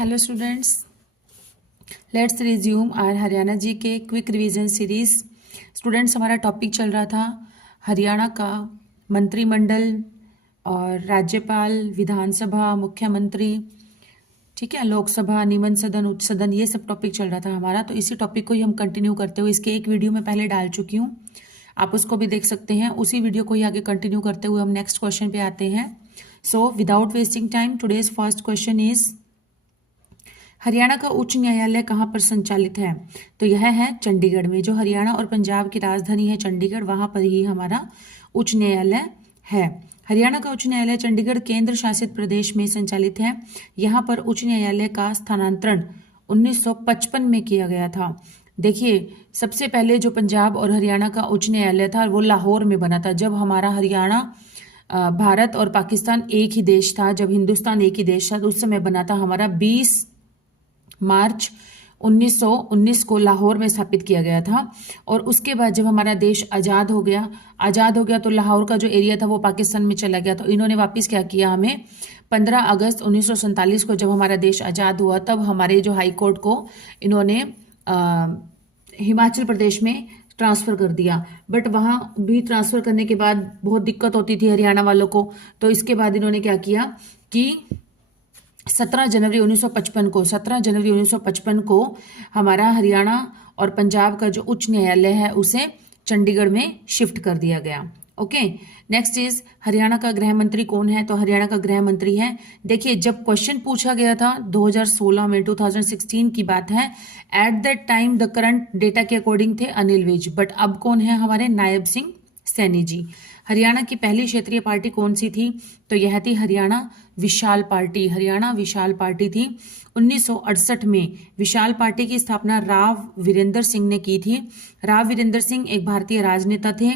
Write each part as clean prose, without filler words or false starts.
Hello students, let's resume our Haryana G K quick revision series. Students, हमारा topic चल रहा था हरियाणा का मंत्रिमंडल और राज्यपाल, विधानसभा, मुख्यमंत्री, ठीक है, लोकसभा, निम्न सदन, उच्च सदन, ये सब टॉपिक चल रहा था हमारा। तो इसी टॉपिक को ही हम कंटिन्यू करते हुए इसके एक वीडियो में पहले डाल चुकी हूँ, आप उसको भी देख सकते हैं। उसी वीडियो को ही आगे कंटिन्यू करते हुए हम नेक्स्ट क्वेश्चन पे आते हैं। So without wasting time, today's first question is Haryana का उच्च न्यायालय कहाँ पर संचालित है? तो यह है चंडीगढ़ में। जो हरियाणा और पंजाब की राजधानी है चंडीगढ़, वहां पर ही हमारा उच्च न्यायालय है। हरियाणा का उच्च न्यायालय चंडीगढ़ केंद्र शासित प्रदेश में संचालित है। यहाँ पर उच्च न्यायालय का स्थानांतरण 1955 में किया गया था। देखिए, सबसे पहले जो पंजाब और हरियाणा का उच्च न्यायालय था वो लाहौर में बना था। जब हमारा हरियाणा, भारत और पाकिस्तान एक ही देश था, जब हिंदुस्तान एक ही देश था, तो उस समय बना था हमारा 20 मार्च 1919 को लाहौर में स्थापित किया गया था। और उसके बाद जब हमारा देश आज़ाद हो गया तो लाहौर का जो एरिया था वो पाकिस्तान में चला गया। तो इन्होंने वापस क्या किया, हमें 15 अगस्त 1947 को जब हमारा देश आज़ाद हुआ, तब हमारे जो हाई कोर्ट को इन्होंने हिमाचल प्रदेश में ट्रांसफ़र कर दिया। बट वहाँ भी ट्रांसफ़र करने के बाद बहुत दिक्कत होती थी हरियाणा वालों को। तो इसके बाद इन्होंने क्या किया कि 17 जनवरी 1955 को हमारा हरियाणा और पंजाब का जो उच्च न्यायालय है उसे चंडीगढ़ में शिफ्ट कर दिया गया। ओके, नेक्स्ट इज हरियाणा का गृह मंत्री कौन है? तो हरियाणा का गृह मंत्री है, देखिए जब क्वेश्चन पूछा गया था 2016 में, 2016 की बात है, at that time the current data के अकॉर्डिंग थे अनिल विज, बट अब कौन है? हमारे नायब सिंह सैनी जी। हरियाणा की पहली क्षेत्रीय पार्टी कौन सी थी? तो यह थी हरियाणा विशाल पार्टी। हरियाणा विशाल पार्टी थी। 1968 में विशाल पार्टी की स्थापना राव वीरेंद्र सिंह ने की थी। राव वीरेंद्र सिंह एक भारतीय राजनेता थे।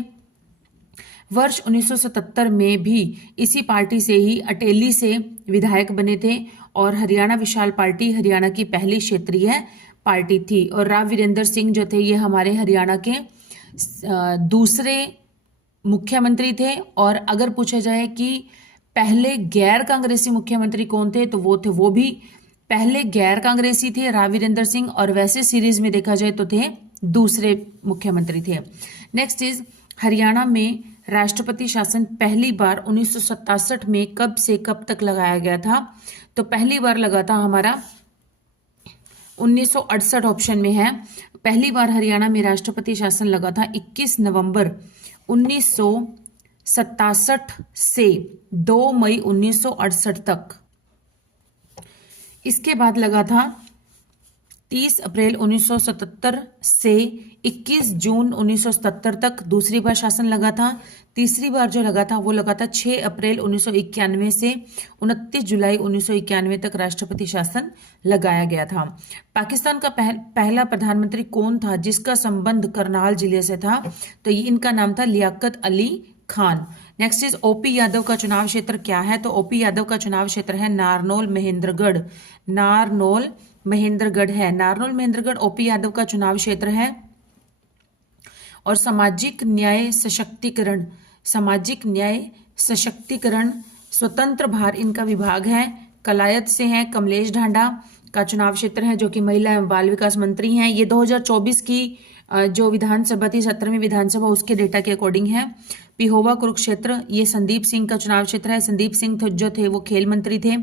वर्ष 1977 में भी इसी पार्टी से ही अटेली से विधायक बने थे। और हरियाणा विशाल पार्टी हरियाणा की पहली क्षेत्रीय पार्टी थी। और राव वीरेंद्र सिंह जो थे ये हमारे हरियाणा के दूसरे मुख्यमंत्री थे। और अगर पूछा जाए कि पहले गैर कांग्रेसी मुख्यमंत्री कौन थे, तो वो भी पहले गैर कांग्रेसी थे, राव वीरेंद्र सिंह। और वैसे सीरीज में देखा जाए तो थे दूसरे मुख्यमंत्री थे। नेक्स्ट इज हरियाणा में राष्ट्रपति शासन पहली बार 1967 में कब से कब तक लगाया गया था? तो पहली बार लगा था हमारा 1968, ऑप्शन में है। पहली बार हरियाणा में राष्ट्रपति शासन लगा था 21 नवंबर 1967 से 2 मई 1968 तक। इसके बाद लगा था 30 अप्रैल 1977 से 21 जून 1977 तक दूसरी बार शासन लगा था। तीसरी बार जो लगा था वो लगा था 6 अप्रैल 1991 से 29 जुलाई 1991 तक राष्ट्रपति शासन लगाया गया था। पाकिस्तान का पहला प्रधानमंत्री कौन था जिसका संबंध करनाल जिले से था? तो ये इनका नाम था Liaquat Ali Khan. Next is OP Yadav का चुनाव क्षेत्र क्या है? तो ओपी यादव का चुनाव क्षेत्र है नारनौल महेंद्रगढ़। नारनौल महेंद्रगढ़ है। नारनौल महेंद्रगढ़ ओपी यादव का चुनाव क्षेत्र है। और सामाजिक न्याय सशक्तिकरण स्वतंत्र भार इनका विभाग है। कलायत से है। कमलेश ढांडा का चुनाव क्षेत्र है जो कि महिला एवं बाल विकास मंत्री हैं। ये 2024 की जो विधानसभा थी, 17वीं विधानसभा, उसके डेटा के अकॉर्डिंग है। पिहोवा कुरुक्षेत्र ये संदीप सिंह का चुनाव क्षेत्र है। संदीप सिंह जो थे वो खेल मंत्री थे।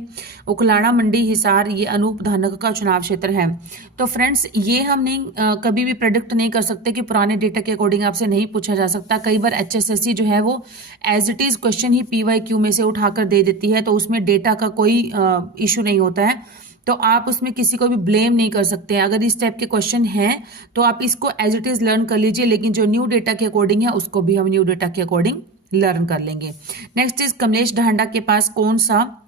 उकलाड़ा मंडी हिसार ये अनूप धानक का चुनाव क्षेत्र है। तो फ्रेंड्स, ये हम नहीं कभी भी प्रेडिक्ट नहीं कर सकते कि पुराने डेटा के अकॉर्डिंग आपसे नहीं पूछा जा सकता। कई बार HSSC जो है वो एज इट इज क्वेश्चन ही PYQ में से उठाकर दे देती है, तो उसमें डेटा का कोई इशू नहीं होता है। तो आप उसमें किसी को भी ब्लेम नहीं कर सकते हैं। अगर इस टाइप के क्वेश्चन हैं तो आप इसको एज इट इज लर्न कर लीजिए, लेकिन जो न्यू डेटा के अकॉर्डिंग है उसको भी हम न्यू डेटा के अकॉर्डिंग लर्न कर लेंगे। नेक्स्ट इज कमलेश ढांडा के पास कौन सा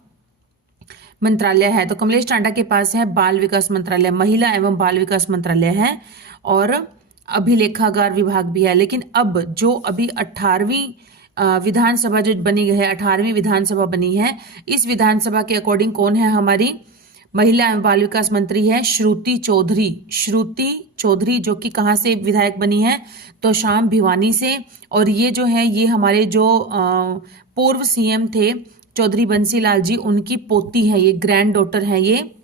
मंत्रालय है? तो कमलेश ढांडा के पास है बाल विकास मंत्रालय, महिला एवं बाल विकास मंत्रालय है। और अभिलेखागार विभाग भी है। लेकिन अब जो अभी 18वीं विधानसभा जो बनी है, 18वीं विधानसभा बनी है, इस विधानसभा के अकॉर्डिंग कौन है? हमारी महिला एवं बाल विकास मंत्री है श्रुति चौधरी। श्रुति चौधरी जो कि कहाँ से विधायक बनी है? तो शाम भिवानी से। और ये जो है ये हमारे जो पूर्व CM थे चौधरी बंसीलाल जी, उनकी पोती है, ये ग्रैंड डॉटर है ये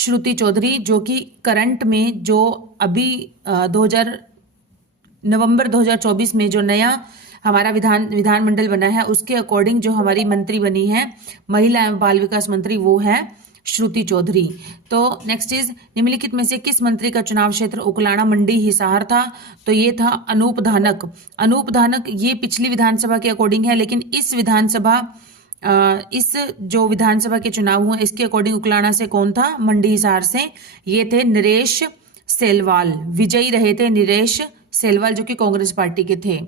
श्रुति चौधरी, जो कि करंट में जो अभी 2000 नवंबर 2024 में जो नया हमारा विधानमंडल बना है उसके अकॉर्डिंग जो हमारी मंत्री बनी है महिला एवं बाल विकास मंत्री वो है श्रुति चौधरी। तो नेक्स्ट इज निम्नलिखित में से किस मंत्री का चुनाव क्षेत्र उकलाना मंडी हिसार था? तो ये था अनूप धानक। अनूप धानक ये पिछली विधानसभा के अकॉर्डिंग है, लेकिन इस जो विधानसभा के चुनाव हुए इसके अकॉर्डिंग उकलाना से कौन था? मंडी हिसार से ये थे नरेश सेलवाल। विजयी रहे थे नरेश सेलवाल, जो कि कांग्रेस पार्टी के थे।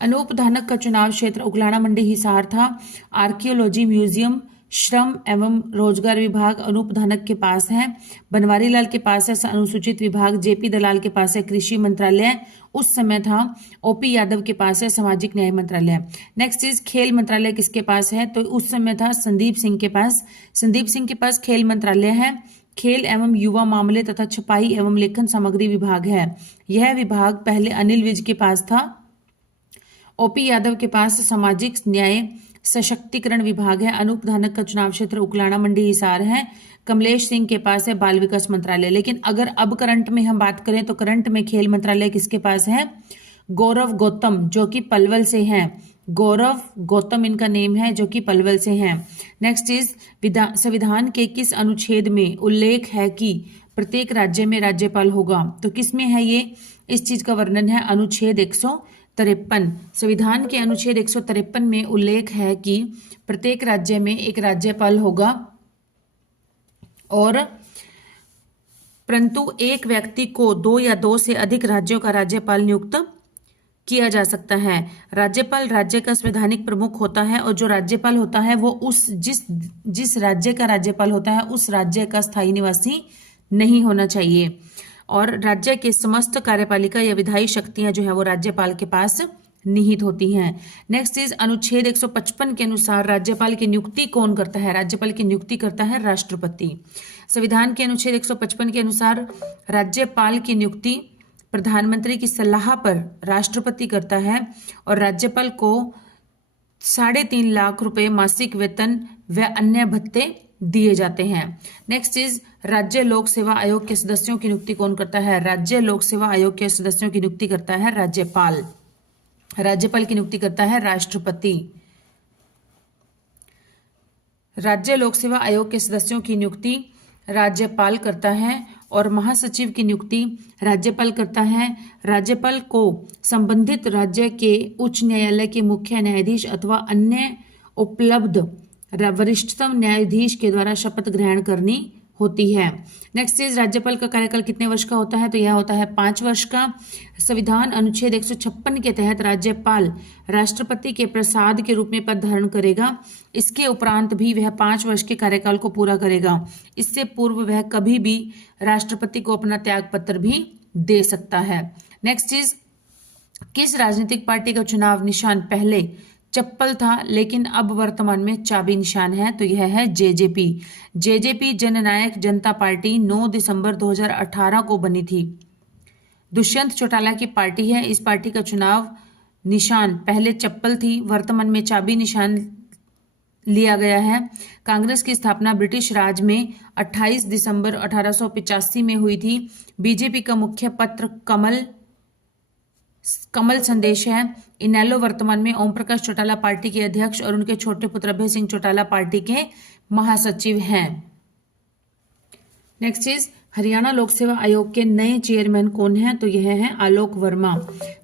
अनूप धानक का चुनाव क्षेत्र उकलाना मंडी हिसार था। आर्कियोलॉजी म्यूजियम, श्रम एवं रोजगार विभाग अनूप धानक के पास है। बनवारी लाल के पास है अनुसूचित विभाग। जेपी दलाल के पास है कृषि मंत्रालय, उस समय था। ओपी यादव के पास है सामाजिक न्याय मंत्रालय। नेक्स्ट इज खेल मंत्रालय किसके पास है? तो उस समय था संदीप सिंह के पास। संदीप सिंह के पास खेल मंत्रालय है। खेल एवं युवा मामले तथा छपाई एवं लेखन सामग्री विभाग है। यह विभाग पहले अनिल विज के पास था। ओपी यादव के पास सामाजिक न्याय सशक्तिकरण विभाग है। अनूप धानक का चुनाव क्षेत्र उकलाना मंडी हिसार है। कमलेश सिंह के पास है बाल विकास मंत्रालय। लेकिन अगर अब करंट में हम बात करें तो करंट में खेल मंत्रालय किसके पास है? गौरव गौतम, जो कि पलवल से हैं। गौरव गौतम इनका नेम है, जो कि पलवल से हैं। नेक्स्ट इज संविधान के किस अनुच्छेद में उल्लेख है कि प्रत्येक राज्य में राज्यपाल होगा? तो किस में है ये? इस चीज का वर्णन है अनुच्छेद 153। संविधान के अनुच्छेद 153 में उल्लेख है कि प्रत्येक राज्य में एक राज्यपाल होगा और परंतु एक व्यक्ति को 2 या 2 से अधिक राज्यों का राज्यपाल नियुक्त किया जा सकता है। राज्यपाल राज्य का संवैधानिक प्रमुख होता है और जो राज्यपाल होता है वो जिस राज्य का राज्यपाल होता है उस राज्य का स्थायी निवासी नहीं होना चाहिए और राज्य के समस्त कार्यपालिका या विधायी शक्तियां जो है वो राज्यपाल के पास निहित होती हैं। नेक्स्ट इज अनुच्छेद 155 के अनुसार राज्यपाल की नियुक्ति कौन करता है? राज्यपाल की नियुक्ति करता है राष्ट्रपति। संविधान के अनुच्छेद 155 के अनुसार राज्यपाल की नियुक्ति प्रधानमंत्री की सलाह पर राष्ट्रपति करता है और राज्यपाल को 3.5 लाख रुपए मासिक वेतन व अन्य भत्ते दिए जाते हैं। नेक्स्ट इज राज्य लोक सेवा आयोग के सदस्यों की नियुक्ति कौन करता है? राज्य लोक सेवा आयोग के सदस्यों की नियुक्ति करता है राज्यपाल। राज्यपाल की नियुक्ति करता है राष्ट्रपति। राज्य लोक सेवा आयोग के सदस्यों की नियुक्ति राज्यपाल करता है और महासचिव की नियुक्ति राज्यपाल करता है। राज्यपाल को संबंधित राज्य के उच्च न्यायालय के मुख्य न्यायाधीश अथवा अन्य उपलब्ध वरिष्ठतम न्यायाधीश के द्वारा शपथ ग्रहण करनी होती है। नेक्स्ट इज राज्यपाल का कार्यकाल कितने वर्ष का होता है? तो यह होता है 5 वर्ष का। संविधान अनुच्छेद 156 के तहत राज्यपाल राष्ट्रपति के प्रसाद के रूप में पद धारण करेगा। इसके उपरांत भी वह 5 वर्ष के कार्यकाल को पूरा करेगा। इससे पूर्व वह कभी भी राष्ट्रपति को अपना त्याग पत्र भी दे सकता है। नेक्स्ट इज किस राजनीतिक पार्टी का चुनाव निशान पहले चप्पल था लेकिन अब वर्तमान में चाबी निशान है? तो यह है जेजेपी। जेजेपी जननायक जनता पार्टी 9 दिसंबर 2018 को बनी थी। दुष्यंत चौटाला की पार्टी है। इस पार्टी का चुनाव निशान पहले चप्पल थी, वर्तमान में चाबी निशान लिया गया है। कांग्रेस की स्थापना ब्रिटिश राज में 28 दिसंबर 1885 में हुई थी। बीजेपी का मुख्य पत्र कमल संदेश है। इनेलो वर्तमान में ओम प्रकाश चौटाला पार्टी के अध्यक्ष और उनके छोटे पुत्र अभय सिंह चौटाला पार्टी के महासचिव हैं। नेक्स्ट इज हरियाणा लोक सेवा आयोग के नए चेयरमैन कौन हैं? तो यह है आलोक वर्मा।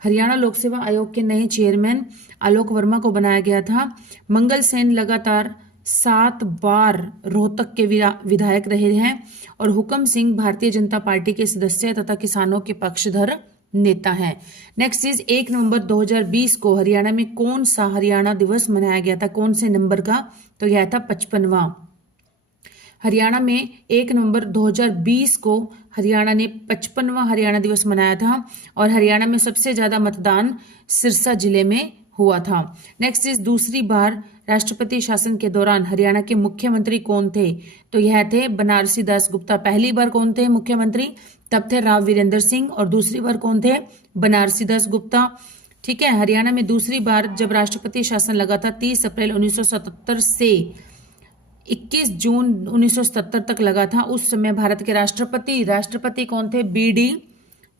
हरियाणा लोक सेवा आयोग के नए चेयरमैन आलोक वर्मा को बनाया गया था। मंगल सेन लगातार 7 बार रोहतक के विधायक रहे हैं और हुकम सिंह भारतीय जनता पार्टी के सदस्य तथा किसानों के पक्षधर नेता है। नेक्स्ट इज 1 नवंबर 2020 को हरियाणा में कौन सा हरियाणा दिवस मनाया गया था? कौन से नंबर का? तो यह था 55वां। हरियाणा में 1 नवंबर 2020 को हरियाणा ने 55वां हरियाणा दिवस मनाया था और हरियाणा में सबसे ज्यादा मतदान सिरसा जिले में हुआ था। नेक्स्ट इज दूसरी बार राष्ट्रपति शासन के दौरान हरियाणा के मुख्यमंत्री कौन थे? तो यह थे बनारसी दास गुप्ता। पहली बार कौन थे मुख्यमंत्री? तब थे राव वीरेंद्र सिंह और दूसरी बार कौन थे? बनारसी दास गुप्ता। ठीक है। हरियाणा में दूसरी बार जब राष्ट्रपति शासन लगा था 30 अप्रैल 1977 से 21 जून 1977 तक लगा था। उस समय भारत के राष्ट्रपति कौन थे? बीडी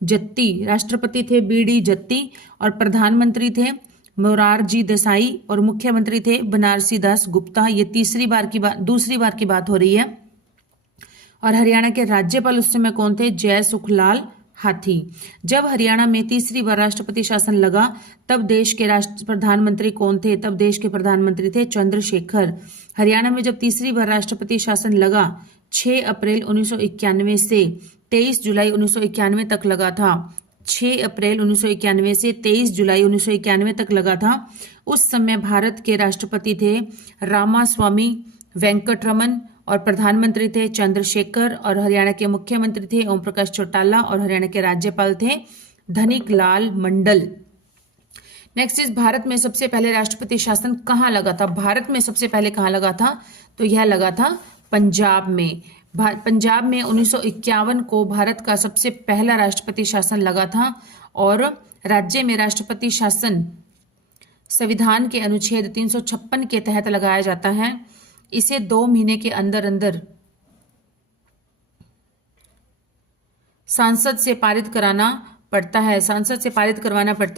जत्ती। राष्ट्रपति थे बीडी जत्ती और प्रधानमंत्री थे मोरारजी देसाई और मुख्यमंत्री थे बनारसी दास गुप्ता। ये दूसरी बार की बात हो रही है। और हरियाणा के राज्यपाल उस समय कौन थे? जय सुखलाल हाथी। जब हरियाणा में तीसरी बार राष्ट्रपति शासन लगा तब देश के प्रधानमंत्री कौन थे? तब देश के प्रधानमंत्री थे चंद्रशेखर। हरियाणा में जब तीसरी बार राष्ट्रपति शासन लगा 6 अप्रैल 1991 से 23 जुलाई 1991 तक लगा था। 6 अप्रैल 1991 से 23 जुलाई 1991 तक लगा था। उस समय भारत के राष्ट्रपति थे रामास्वामी वेंकटरमन और प्रधानमंत्री थे चंद्रशेखर और हरियाणा के मुख्यमंत्री थे ओम प्रकाश चौटाला और हरियाणा के राज्यपाल थे धनिक लाल मंडल। नेक्स्ट इज भारत में सबसे पहले राष्ट्रपति शासन कहाँ लगा था? भारत में सबसे पहले कहाँ लगा था? तो यह लगा था पंजाब में। पंजाब में 1951 को भारत का सबसे पहला राष्ट्रपति शासन लगा था और राज्य में राष्ट्रपति शासन संविधान के अनुच्छेद 356 के तहत लगाया जाता है। इसे 2 महीने के अंदर अंदर सांसद से पारित करवाना पड़ता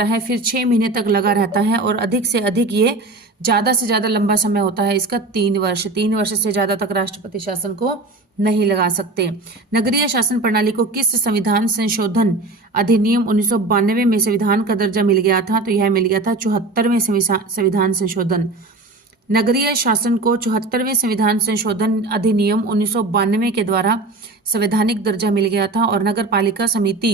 है। फिर 6 महीने तक लगा रहता है और अधिक से अधिक ये ज़्यादा से ज़्यादा लंबा समय होता है इसका 3 वर्ष। 3 वर्ष से ज़्यादा तक राष्ट्रपति शासन को नहीं लगा सकते। नगरीय शासन प्रणाली को किस संविधान संशोधन अधिनियम 1992 में संविधान का दर्जा मिल गया था? तो यह मिल गया था 74वें संविधान संशोधन। नगरीय शासन को 74वें संविधान संशोधन अधिनियम 1992 के द्वारा संवैधानिक दर्जा मिल गया था और नगर पालिका समिति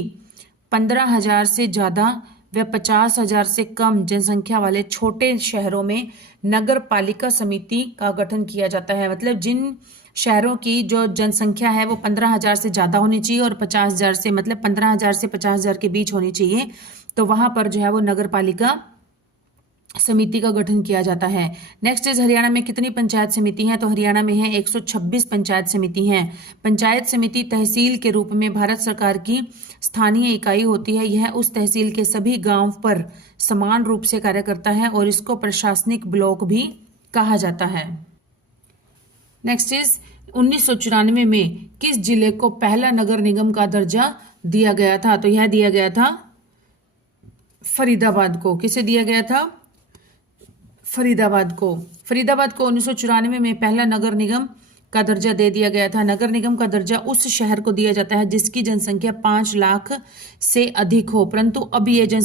15,000 से ज़्यादा व 50,000 से कम जनसंख्या वाले छोटे शहरों में नगर पालिका समिति का गठन किया जाता है। मतलब जिन शहरों की जो जनसंख्या है वो 15,000 से ज़्यादा होनी चाहिए और 50,000 से, मतलब 15,000 से 50,000 के बीच होनी चाहिए, तो वहाँ पर जो है वो नगर पालिका समिति का गठन किया जाता है। नेक्स्ट इज हरियाणा में कितनी पंचायत समिति हैं? तो हरियाणा में है 126 पंचायत समिति हैं। पंचायत समिति तहसील के रूप में भारत सरकार की स्थानीय इकाई होती है। यह उस तहसील के सभी गांव पर समान रूप से कार्य करता है और इसको प्रशासनिक ब्लॉक भी कहा जाता है। नेक्स्ट इज 1994 में किस जिले को पहला नगर निगम का दर्जा दिया गया था? तो यह दिया गया था फरीदाबाद को। किसे दिया गया था? फरीदाबाद को 1994 में पहला नगर निगम का दर्जा दे दिया गया था। नगर निगम का दर्जा उस शहर को दिया जाता है जिसकी जनसंख्या 5 लाख से अधिक हो, परंतु अब ये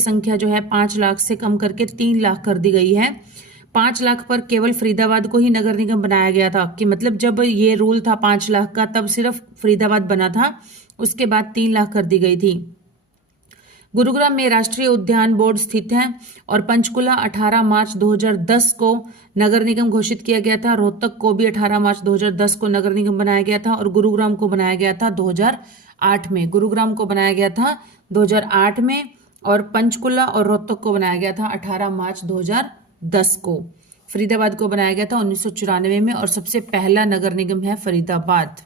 संख्या जो है 5 लाख से कम करके 3 लाख कर दी गई है। 5 लाख पर केवल फरीदाबाद को ही नगर निगम बनाया गया था कि मतलब जब ये रूल था 5 लाख का तब सिर्फ फरीदाबाद बना था, उसके बाद 3 लाख कर दी गई थी। गुरुग्राम में राष्ट्रीय उद्यान बोर्ड स्थित है और पंचकुला 18 मार्च 2010 को नगर निगम घोषित किया गया था। रोहतक को भी 18 मार्च 2010 को नगर निगम बनाया गया था और गुरुग्राम को बनाया गया था 2008 में। गुरुग्राम को बनाया गया था 2008 में और पंचकुला और रोहतक को बनाया गया था 18 मार्च 2010 को। फरीदाबाद को बनाया गया था 1994 में और सबसे पहला नगर निगम है फरीदाबाद।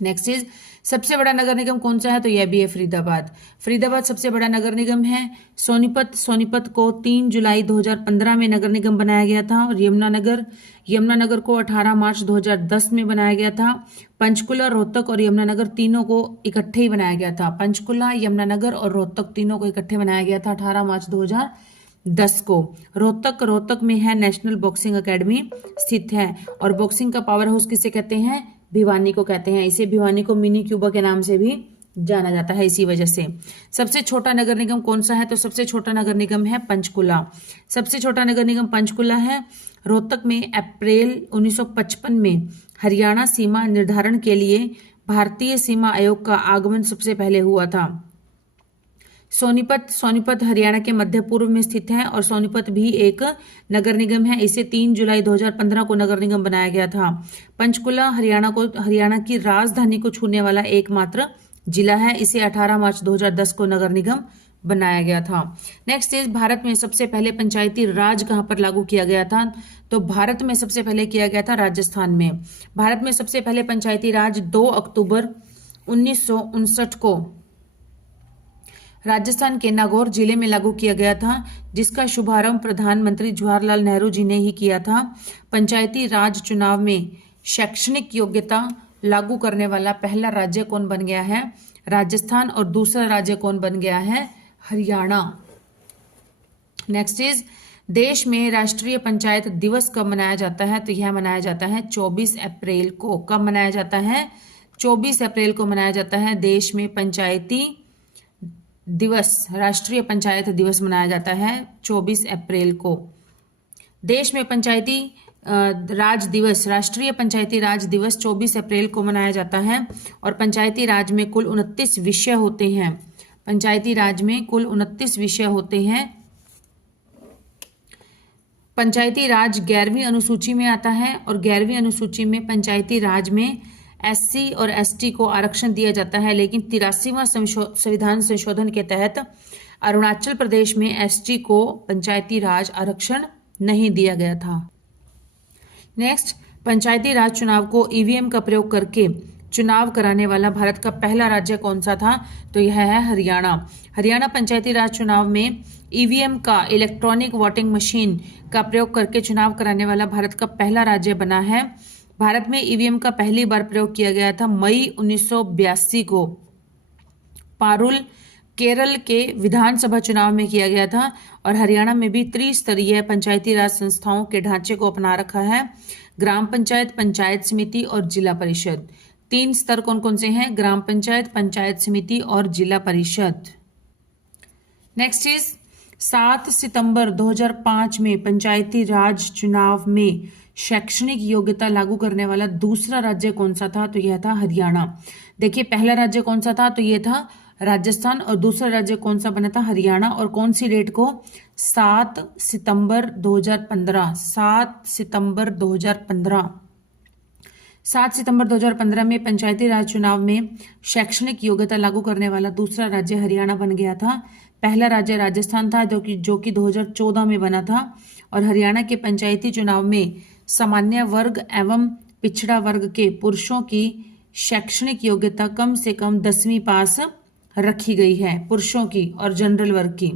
नेक्स्ट इज सबसे बड़ा नगर निगम कौन सा है? तो यह भी है फरीदाबाद सबसे बड़ा नगर निगम है। सोनीपत को 3 जुलाई 2015 में नगर निगम बनाया गया था और यमुनानगर को 18 मार्च 2010 में बनाया गया था। पंचकुला, रोहतक और यमुनानगर तीनों को इकट्ठे ही बनाया गया था। पंचकुला, यमुनानगर और रोहतक तीनों को इकट्ठे बनाया गया था 18 मार्च 2010 को। रोहतक में है नेशनल बॉक्सिंग एकेडमी स्थित है और बॉक्सिंग का पावर हाउस किसे कहते हैं? भिवानी को कहते हैं। इसे भिवानी को मिनी क्यूबा के नाम से भी जाना जाता है इसी वजह से। सबसे छोटा नगर निगम कौन सा है? तो सबसे छोटा नगर निगम है पंचकुला। सबसे छोटा नगर निगम पंचकुला है। रोहतक में अप्रैल 1955 में हरियाणा सीमा निर्धारण के लिए भारतीय सीमा आयोग का आगमन सबसे पहले हुआ था। सोनीपत हरियाणा के मध्य पूर्व में स्थित है और सोनीपत भी एक नगर निगम है। इसे 3 जुलाई 2015 को नगर निगम बनाया गया था। पंचकुला हरियाणा की राजधानी को छूने वाला एकमात्र जिला है। इसे 18 मार्च 2010 को नगर निगम बनाया गया था। नेक्स्ट इज भारत में सबसे पहले पंचायती राज कहां पर लागू किया गया था? तो भारत में सबसे पहले किया गया था राजस्थान में। भारत में सबसे पहले पंचायती राज 2 अक्टूबर 1959 को राजस्थान के नागौर जिले में लागू किया गया था, जिसका शुभारंभ प्रधानमंत्री जवाहरलाल नेहरू जी ने ही किया था। पंचायती राज चुनाव में शैक्षणिक योग्यता लागू करने वाला पहला राज्य कौन बन गया है? राजस्थान। और दूसरा राज्य कौन बन गया है? हरियाणा। नेक्स्ट इज, देश में राष्ट्रीय पंचायत दिवस कब मनाया जाता है? तो यह मनाया जाता है 24 अप्रैल को। कब मनाया जाता है? 24 अप्रैल को मनाया जाता है देश में पंचायती दिवस, राष्ट्रीय पंचायत दिवस मनाया जाता है 24 अप्रैल को। देश में पंचायती राज दिवस, राष्ट्रीय पंचायती राज दिवस 24 अप्रैल को मनाया जाता है। और पंचायती राज में कुल 29 विषय होते हैं। पंचायती राज में कुल 29 विषय होते हैं। पंचायती राज 11वीं अनुसूची में आता है और 11वीं अनुसूची में पंचायती राज में एससी और एसटी को आरक्षण दिया जाता है, लेकिन 83वां संविधान संशोधन के तहत अरुणाचल प्रदेश में एसटी को पंचायती राज आरक्षण नहीं दिया गया था। नेक्स्ट, पंचायती राज चुनाव को ईवीएम का प्रयोग करके चुनाव कराने वाला भारत का पहला राज्य कौन सा था? तो यह है हरियाणा। हरियाणा पंचायती राज चुनाव में ईवीएम का, इलेक्ट्रॉनिक वोटिंग मशीन का प्रयोग करके चुनाव कराने वाला भारत का पहला राज्य बना है। भारत में ईवीएम का पहली बार प्रयोग किया गया था मई 1982 को पारुल, केरल के विधानसभा चुनाव में किया गया था। और हरियाणा में भी त्रिस्तरीय पंचायती राज संस्थाओं के ढांचे को अपना रखा है। ग्राम पंचायत, पंचायत समिति और जिला परिषद। 3 स्तर कौन कौन से हैं? ग्राम पंचायत, पंचायत समिति और जिला परिषद। नेक्स्ट इज, 7 सितंबर 2005 में पंचायती राज चुनाव में शैक्षणिक योग्यता लागू करने वाला दूसरा राज्य कौन सा था? तो यह था हरियाणा। देखिए, पहला राज्य कौन सा था? तो यह था राजस्थान। और दूसरा राज्य कौन सा बना था? हरियाणा। और कौन सी डेट को? 7 सितंबर 2015। 7 सितंबर 2015। 7 सितंबर 2015 में पंचायती राज चुनाव में शैक्षणिक योग्यता लागू करने वाला दूसरा राज्य हरियाणा बन गया था। पहला राज्य राजस्थान था, जो कि 2014 में बना था। और हरियाणा के पंचायती चुनाव में सामान्य वर्ग एवं पिछड़ा वर्ग के पुरुषों की शैक्षणिक योग्यता कम से कम 10वीं पास रखी गई है, पुरुषों की और जनरल वर्ग की।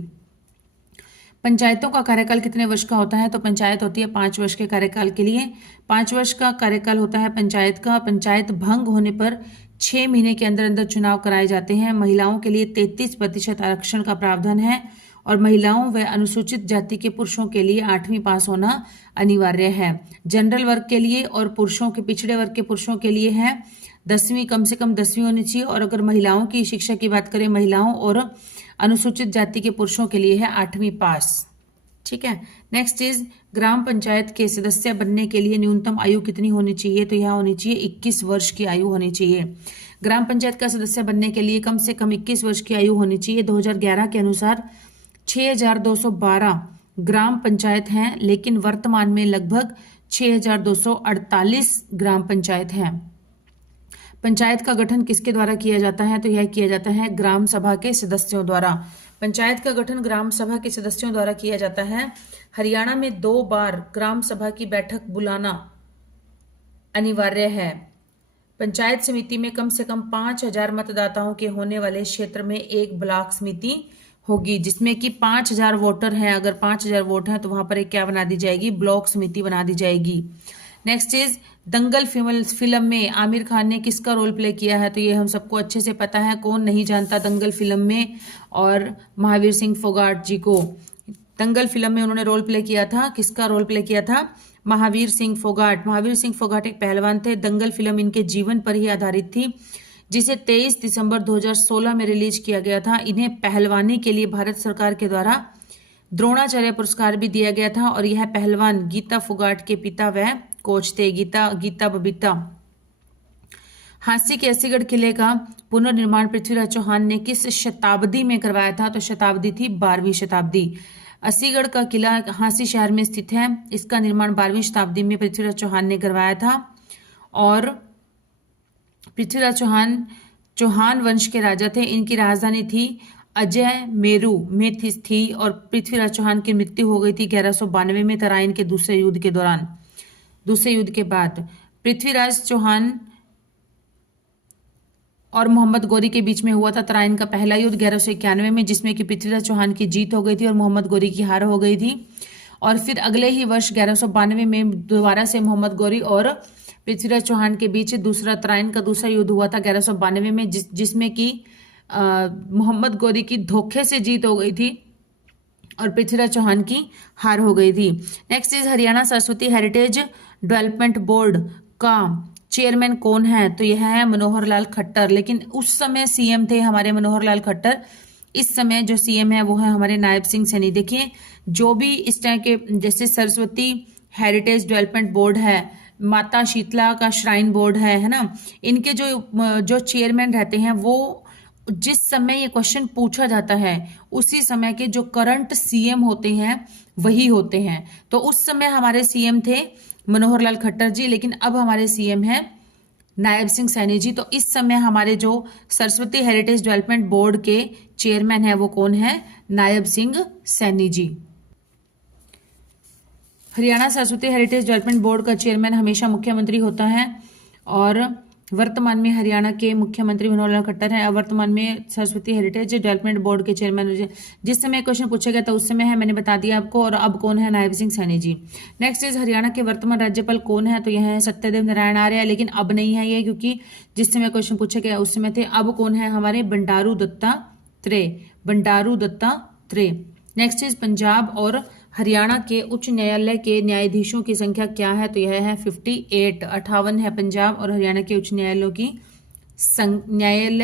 पंचायतों का कार्यकाल कितने वर्ष का होता है? तो पंचायत होती है 5 वर्ष के कार्यकाल के लिए। 5 वर्ष का कार्यकाल होता है पंचायत का। पंचायत भंग होने पर 6 महीने के अंदर अंदर चुनाव कराए जाते हैं। महिलाओं के लिए 33% आरक्षण का प्रावधान है और महिलाओं व अनुसूचित जाति के पुरुषों के लिए 8वीं पास होना अनिवार्य है। जनरल वर्ग के लिए और पुरुषों के, पिछड़े वर्ग के पुरुषों के लिए है 10वीं, कम से कम 10वीं होनी चाहिए। और अगर महिलाओं की शिक्षा की बात करें, महिलाओं और अनुसूचित जाति के पुरुषों के लिए है 8वीं पास। ठीक है। नेक्स्ट इज, ग्राम पंचायत के सदस्य बनने के लिए न्यूनतम आयु कितनी होनी चाहिए? तो यह होनी चाहिए 21 वर्ष की आयु होनी चाहिए। ग्राम पंचायत का सदस्य बनने के लिए कम से कम 21 वर्ष की आयु होनी चाहिए। 2011 के अनुसार 6212 ग्राम पंचायत हैं, लेकिन वर्तमान में लगभग 6248 ग्राम पंचायत हैं। पंचायत का गठन किसके द्वारा किया जाता है? तो यह किया जाता है ग्राम सभा के सदस्यों द्वारा। पंचायत का गठन ग्राम सभा के सदस्यों द्वारा किया जाता है। हरियाणा में 2 बार ग्राम सभा की बैठक बुलाना अनिवार्य है। पंचायत समिति में कम से कम 5000 मतदाताओं के होने वाले क्षेत्र में एक ब्लॉक समिति होगी, जिसमें कि 5000 वोटर हैं। अगर 5000 वोट हैं तो वहां पर एक क्या बना दी जाएगी? ब्लॉक समिति बना दी जाएगी। नेक्स्ट इज, दंगल फिल्म में आमिर खान ने किसका रोल प्ले किया है? तो ये हम सबको अच्छे से पता है, कौन नहीं जानता दंगल फिल्म में और महावीर सिंह फोगाट जी को। दंगल फिल्म में उन्होंने रोल प्ले किया था, किसका रोल प्ले किया था? महावीर सिंह फोगाट। महावीर सिंह फोगाट एक पहलवान थे। दंगल फिल्म इनके जीवन पर ही आधारित थी, जिसे 23 दिसंबर 2016 में रिलीज किया गया था। इन्हें पहलवानी के लिए भारत सरकार के द्वारा द्रोणाचार्य पुरस्कार भी दिया गया था। और यह पहलवान गीता फोगाट के पिता व कोच थे, गीता बबीता। हांसी के अस्सीगढ़ किले का पुनर्निर्माण पृथ्वीराज चौहान ने किस शताब्दी में करवाया था? तो शताब्दी थी 12वीं शताब्दी। अस्सीगढ़ का किला हांसी शहर में स्थित है। इसका निर्माण 12वीं शताब्दी में पृथ्वीराज चौहान ने करवाया था। और पृथ्वीराज चौहान वंश के राजा थे। इनकी राजधानी थी अजय मेरू में थी। और पृथ्वीराज चौहान की मृत्यु हो गई थी 1192 में तराइन के दूसरे युद्ध के दौरान। दूसरे युद्ध के बाद पृथ्वीराज चौहान और मोहम्मद गौरी के बीच में हुआ था तराइन का पहला युद्ध 1191 में, जिसमें कि पृथ्वीराज चौहान की जीत हो गई थी और मोहम्मद गौरी की हार हो गई थी। और फिर अगले ही वर्ष 1192 में दोबारा से मोहम्मद गौरी और पृथ्वीराज चौहान के बीच दूसरा तराइन का दूसरा युद्ध हुआ था 1192 में, जिसमें कि मोहम्मद गौरी की धोखे से जीत हो गई थी और पृथ्वीराज चौहान की हार हो गई थी। Next is Haryana Saraswati heritage development board का चेयरमैन कौन है? तो यह है मनोहर लाल खट्टर। लेकिन उस समय सीएम थे हमारे मनोहर लाल खट्टर, इस समय जो सीएम है वो है हमारे नायब सिंह सैनी। देखिए जो भी इस तरह के जैसे सरस्वती हेरिटेज डेवलपमेंट बोर्ड है, माता शीतला का श्राइन बोर्ड है ना, इनके जो चेयरमैन रहते हैं वो जिस समय ये क्वेश्चन पूछा जाता है उसी समय के जो करंट सीएम होते हैं वही होते हैं। तो उस समय हमारे सीएम थे मनोहर लाल खट्टर जी, लेकिन अब हमारे सीएम हैं नायब सिंह सैनी जी। तो इस समय हमारे जो सरस्वती हेरिटेज डेवलपमेंट बोर्ड के चेयरमैन है वो कौन है? Nayab Singh Saini ji. Haryana Saraswati heritage development board का चेयरमैन हमेशा मुख्यमंत्री होता है और वर्तमान में हरियाणा के मुख्यमंत्री मनोहर लाल खट्टर हैं। वर्तमान में सरस्वती हेरिटेज डेवलपमेंट बोर्ड के चेयरमैन जिस समय क्वेश्चन पूछा गया था उस समय है, मैंने बता दिया आपको। और अब कौन है? नायब सिंह सैनी जी। नेक्स्ट इज हरियाणा के वर्तमान राज्यपाल कौन है? तो यह है सत्यदेव नारायण आर्य, लेकिन अब नहीं है ये, क्योंकि जिस समय क्वेश्चन पूछा गया उस समय थे। अब कौन है? हमारे बंडारू दत्तात्रेय। नेक्स्ट इज पंजाब और हरियाणा के उच्च न्यायालय के न्यायाधीशों की संख्या क्या है? तो यह है 58 है पंजाब और हरियाणा के उच्च न्यायालय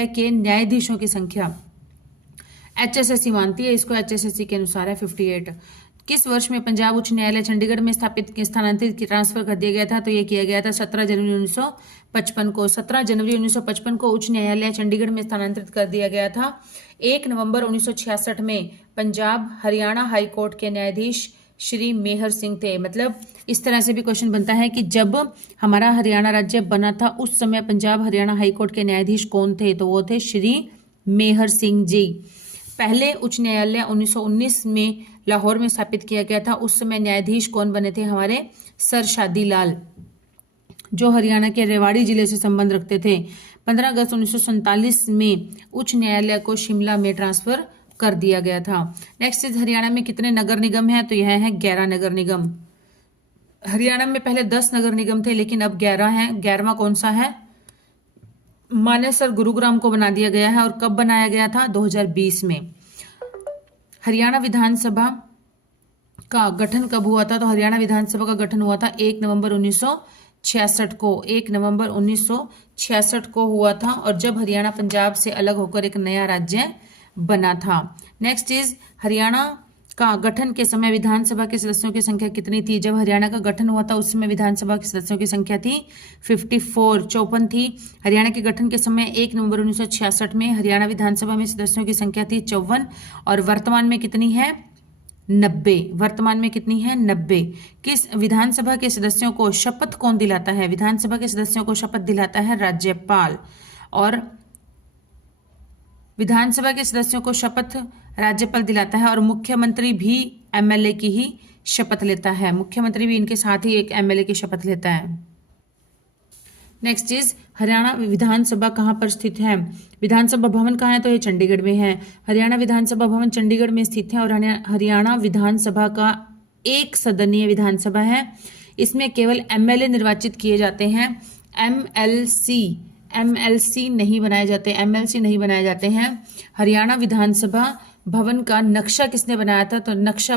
के न्यायाधीशों की संख्या। HSSC मानती है इसको, HSSC के अनुसार है 58। किस वर्ष में पंजाब उच्च न्यायालय चंडीगढ़ में स्थानांतरित ट्रांसफर कर दिया गया था? तो यह किया गया था 17 जनवरी 1955 को। 17 जनवरी 1955 को उच्च न्यायालय चंडीगढ़ में स्थानांतरित कर दिया गया था। 1 नवंबर 1966 में पंजाब हरियाणा हाई कोर्ट के न्यायाधीश श्री मेहर सिंह थे। मतलब इस तरह से भी क्वेश्चन बनता है कि जब हमारा हरियाणा राज्य बना था उस समय पंजाब हरियाणा हाई कोर्ट के न्यायाधीश कौन थे? तो वो थे श्री मेहर सिंह जी। पहले उच्च न्यायालय 1919 में लाहौर में स्थापित किया गया था। उस समय न्यायाधीश कौन बने थे? हमारे सर शादी लाल, जो हरियाणा के रेवाड़ी जिले से संबंध रखते थे। 15 अगस्त 1947 में उच्च न्यायालय को शिमला में ट्रांसफर कर दिया गया था। नेक्स्ट इज हरियाणा में कितने नगर निगम हैं? तो यह है 11 नगर निगम। हरियाणा में पहले 10 नगर निगम थे लेकिन अब 11 हैं। 11वां कौन सा है? मानेसर गुरुग्राम को बना दिया गया है। और कब बनाया गया था? 2020 में। हरियाणा विधानसभा का गठन कब हुआ था? तो हरियाणा विधानसभा का गठन हुआ था 1 नवंबर 1966 को। 1 नवंबर 1966 को हुआ था, और जब हरियाणा पंजाब से अलग होकर एक नया राज्य बना था। नेक्स्ट इज हरियाणा का गठन के समय विधानसभा के सदस्यों की संख्या कितनी थी? जब हरियाणा का गठन हुआ था उस समय विधानसभा के सदस्यों की संख्या थी 54 थी। हरियाणा के गठन के समय 1 नवंबर 1966 में हरियाणा विधानसभा में सदस्यों की संख्या थी 54, और वर्तमान में कितनी है? 90। वर्तमान में कितनी है? 90। किस विधानसभा के सदस्यों को शपथ कौन दिलाता है? विधानसभा के सदस्यों को शपथ दिलाता है राज्यपाल, और विधानसभा के सदस्यों को शपथ राज्यपाल दिलाता है, और मुख्यमंत्री भी एमएलए की ही शपथ लेता है। मुख्यमंत्री भी इनके साथ ही एक एमएलए की शपथ लेता है। नेक्स्ट इज हरियाणा विधानसभा कहाँ पर स्थित है? विधानसभा भवन कहाँ है? तो ये चंडीगढ़ में है। हरियाणा विधानसभा भवन चंडीगढ़ में स्थित है, और हरियाणा विधानसभा का एक सदनीय विधानसभा है। इसमें केवल एमएलए निर्वाचित किए जाते हैं। एमएलसी नहीं बनाए जाते, एमएलसी नहीं बनाए जाते हैं। हरियाणा विधानसभा भवन का नक्शा किसने बनाया था? तो नक्शा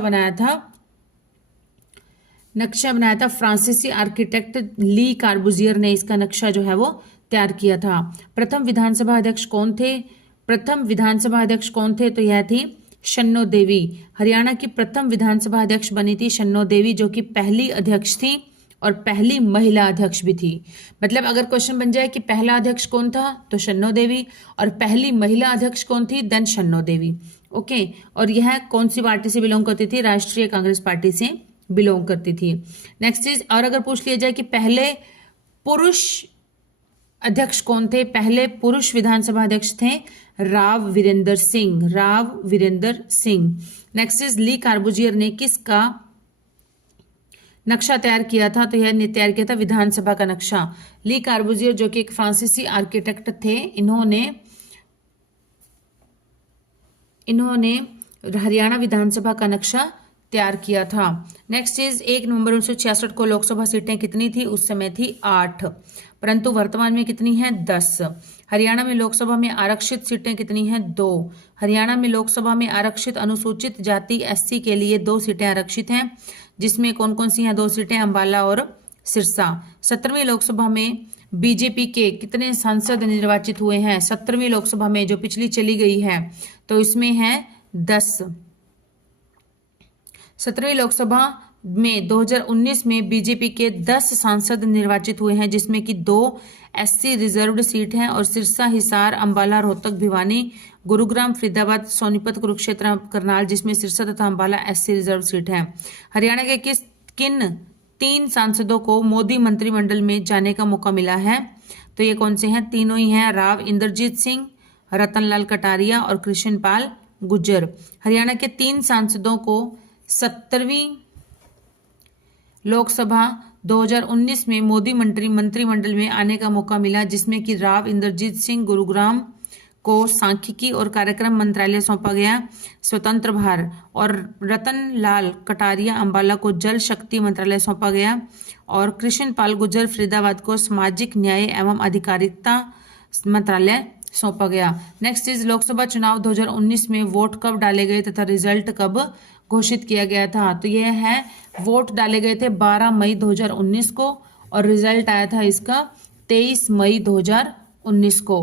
बनाया था फ्रांसीसी आर्किटेक्ट ली कार्बुजियर ने। इसका नक्शा जो है वो तैयार किया था। प्रथम विधानसभा अध्यक्ष कौन थे? तो यह थी शन्नो देवी। हरियाणा की प्रथम विधानसभा अध्यक्ष बनी थी शन्नो देवी, जो कि पहली अध्यक्ष थी और पहली महिला अध्यक्ष भी थी। मतलब अगर क्वेश्चन बन जाए कि पहला अध्यक्ष कौन था, तो शन्नो देवी, और पहली महिला अध्यक्ष कौन थी, देन शन्नो देवी। ओके, और यह कौन सी पार्टी से बिलोंग करती थी? राष्ट्रीय कांग्रेस पार्टी से बिलोंग करती थी। नेक्स्ट इज, और अगर पूछ लिया जाए कि पहले पुरुष अध्यक्ष कौन थे? पहले पुरुष विधानसभा अध्यक्ष थे Rao Virendra Singh. Next is, Lee Corbusier ने किसका नक्शा तैयार किया था? तो यह तैयार किया था विधानसभा का नक्शा। ली कार्बूजियर जो कि एक फ्रांसीसी आर्किटेक्ट थे, इन्होंने हरियाणा विधानसभा का नक्शा तैयार किया था। नेक्स्ट इज 1 नवंबर 1966 को लोकसभा सीटें कितनी थी? उस समय थी 8, परंतु वर्तमान में कितनी हैं? 10। हरियाणा में लोकसभा में आरक्षित सीटें कितनी हैं? 2। हरियाणा में लोकसभा में आरक्षित अनुसूचित जाति SC के लिए 2 सीटें आरक्षित हैं, जिसमें कौन कौन सी हैं? 2 सीटें अंबाला और सिरसा। 17वीं लोकसभा में बीजेपी के कितने सांसद निर्वाचित हुए हैं? 17वीं लोकसभा में, जो पिछली चली गई है, तो इसमें है 10। 17वीं लोकसभा में 2019 में बीजेपी के 10 सांसद निर्वाचित हुए हैं, जिसमें कि 2 SC रिजर्व्ड सीट हैं और सिरसा, हिसार, अंबाला, रोहतक, भिवानी, गुरुग्राम, फरीदाबाद, सोनीपत, कुरुक्षेत्र, करनाल, जिसमें सिरसा तथा अंबाला SC रिजर्व सीट है। हरियाणा के किन 3 सांसदों को मोदी मंत्रिमंडल में जाने का मौका मिला है? तो ये कौन से हैं? तीनों ही हैं, राव इंद्रजीत सिंह, रतनलाल कटारिया और कृष्ण पाल गुर्जर। हरियाणा के 3 सांसदों को 17वीं लोकसभा 2019 में मोदी मंत्रिमंडल में आने का मौका मिला, जिसमें कि राव इंद्रजीत सिंह गुरुग्राम को सांख्यिकी और कार्यक्रम मंत्रालय सौंपा गया स्वतंत्र भार, और रतनलाल कटारिया अंबाला को जल शक्ति मंत्रालय सौंपा गया, और कृष्ण पाल गुर्जर फरीदाबाद को सामाजिक न्याय एवं अधिकारिता मंत्रालय सौंपा गया। नेक्स्ट इज लोकसभा चुनाव 2019 में वोट कब डाले गए तथा रिजल्ट कब घोषित किया गया था? तो यह है, वोट डाले गए थे 12 मई 2019 को और रिजल्ट आया था इसका 23 मई 2019 को।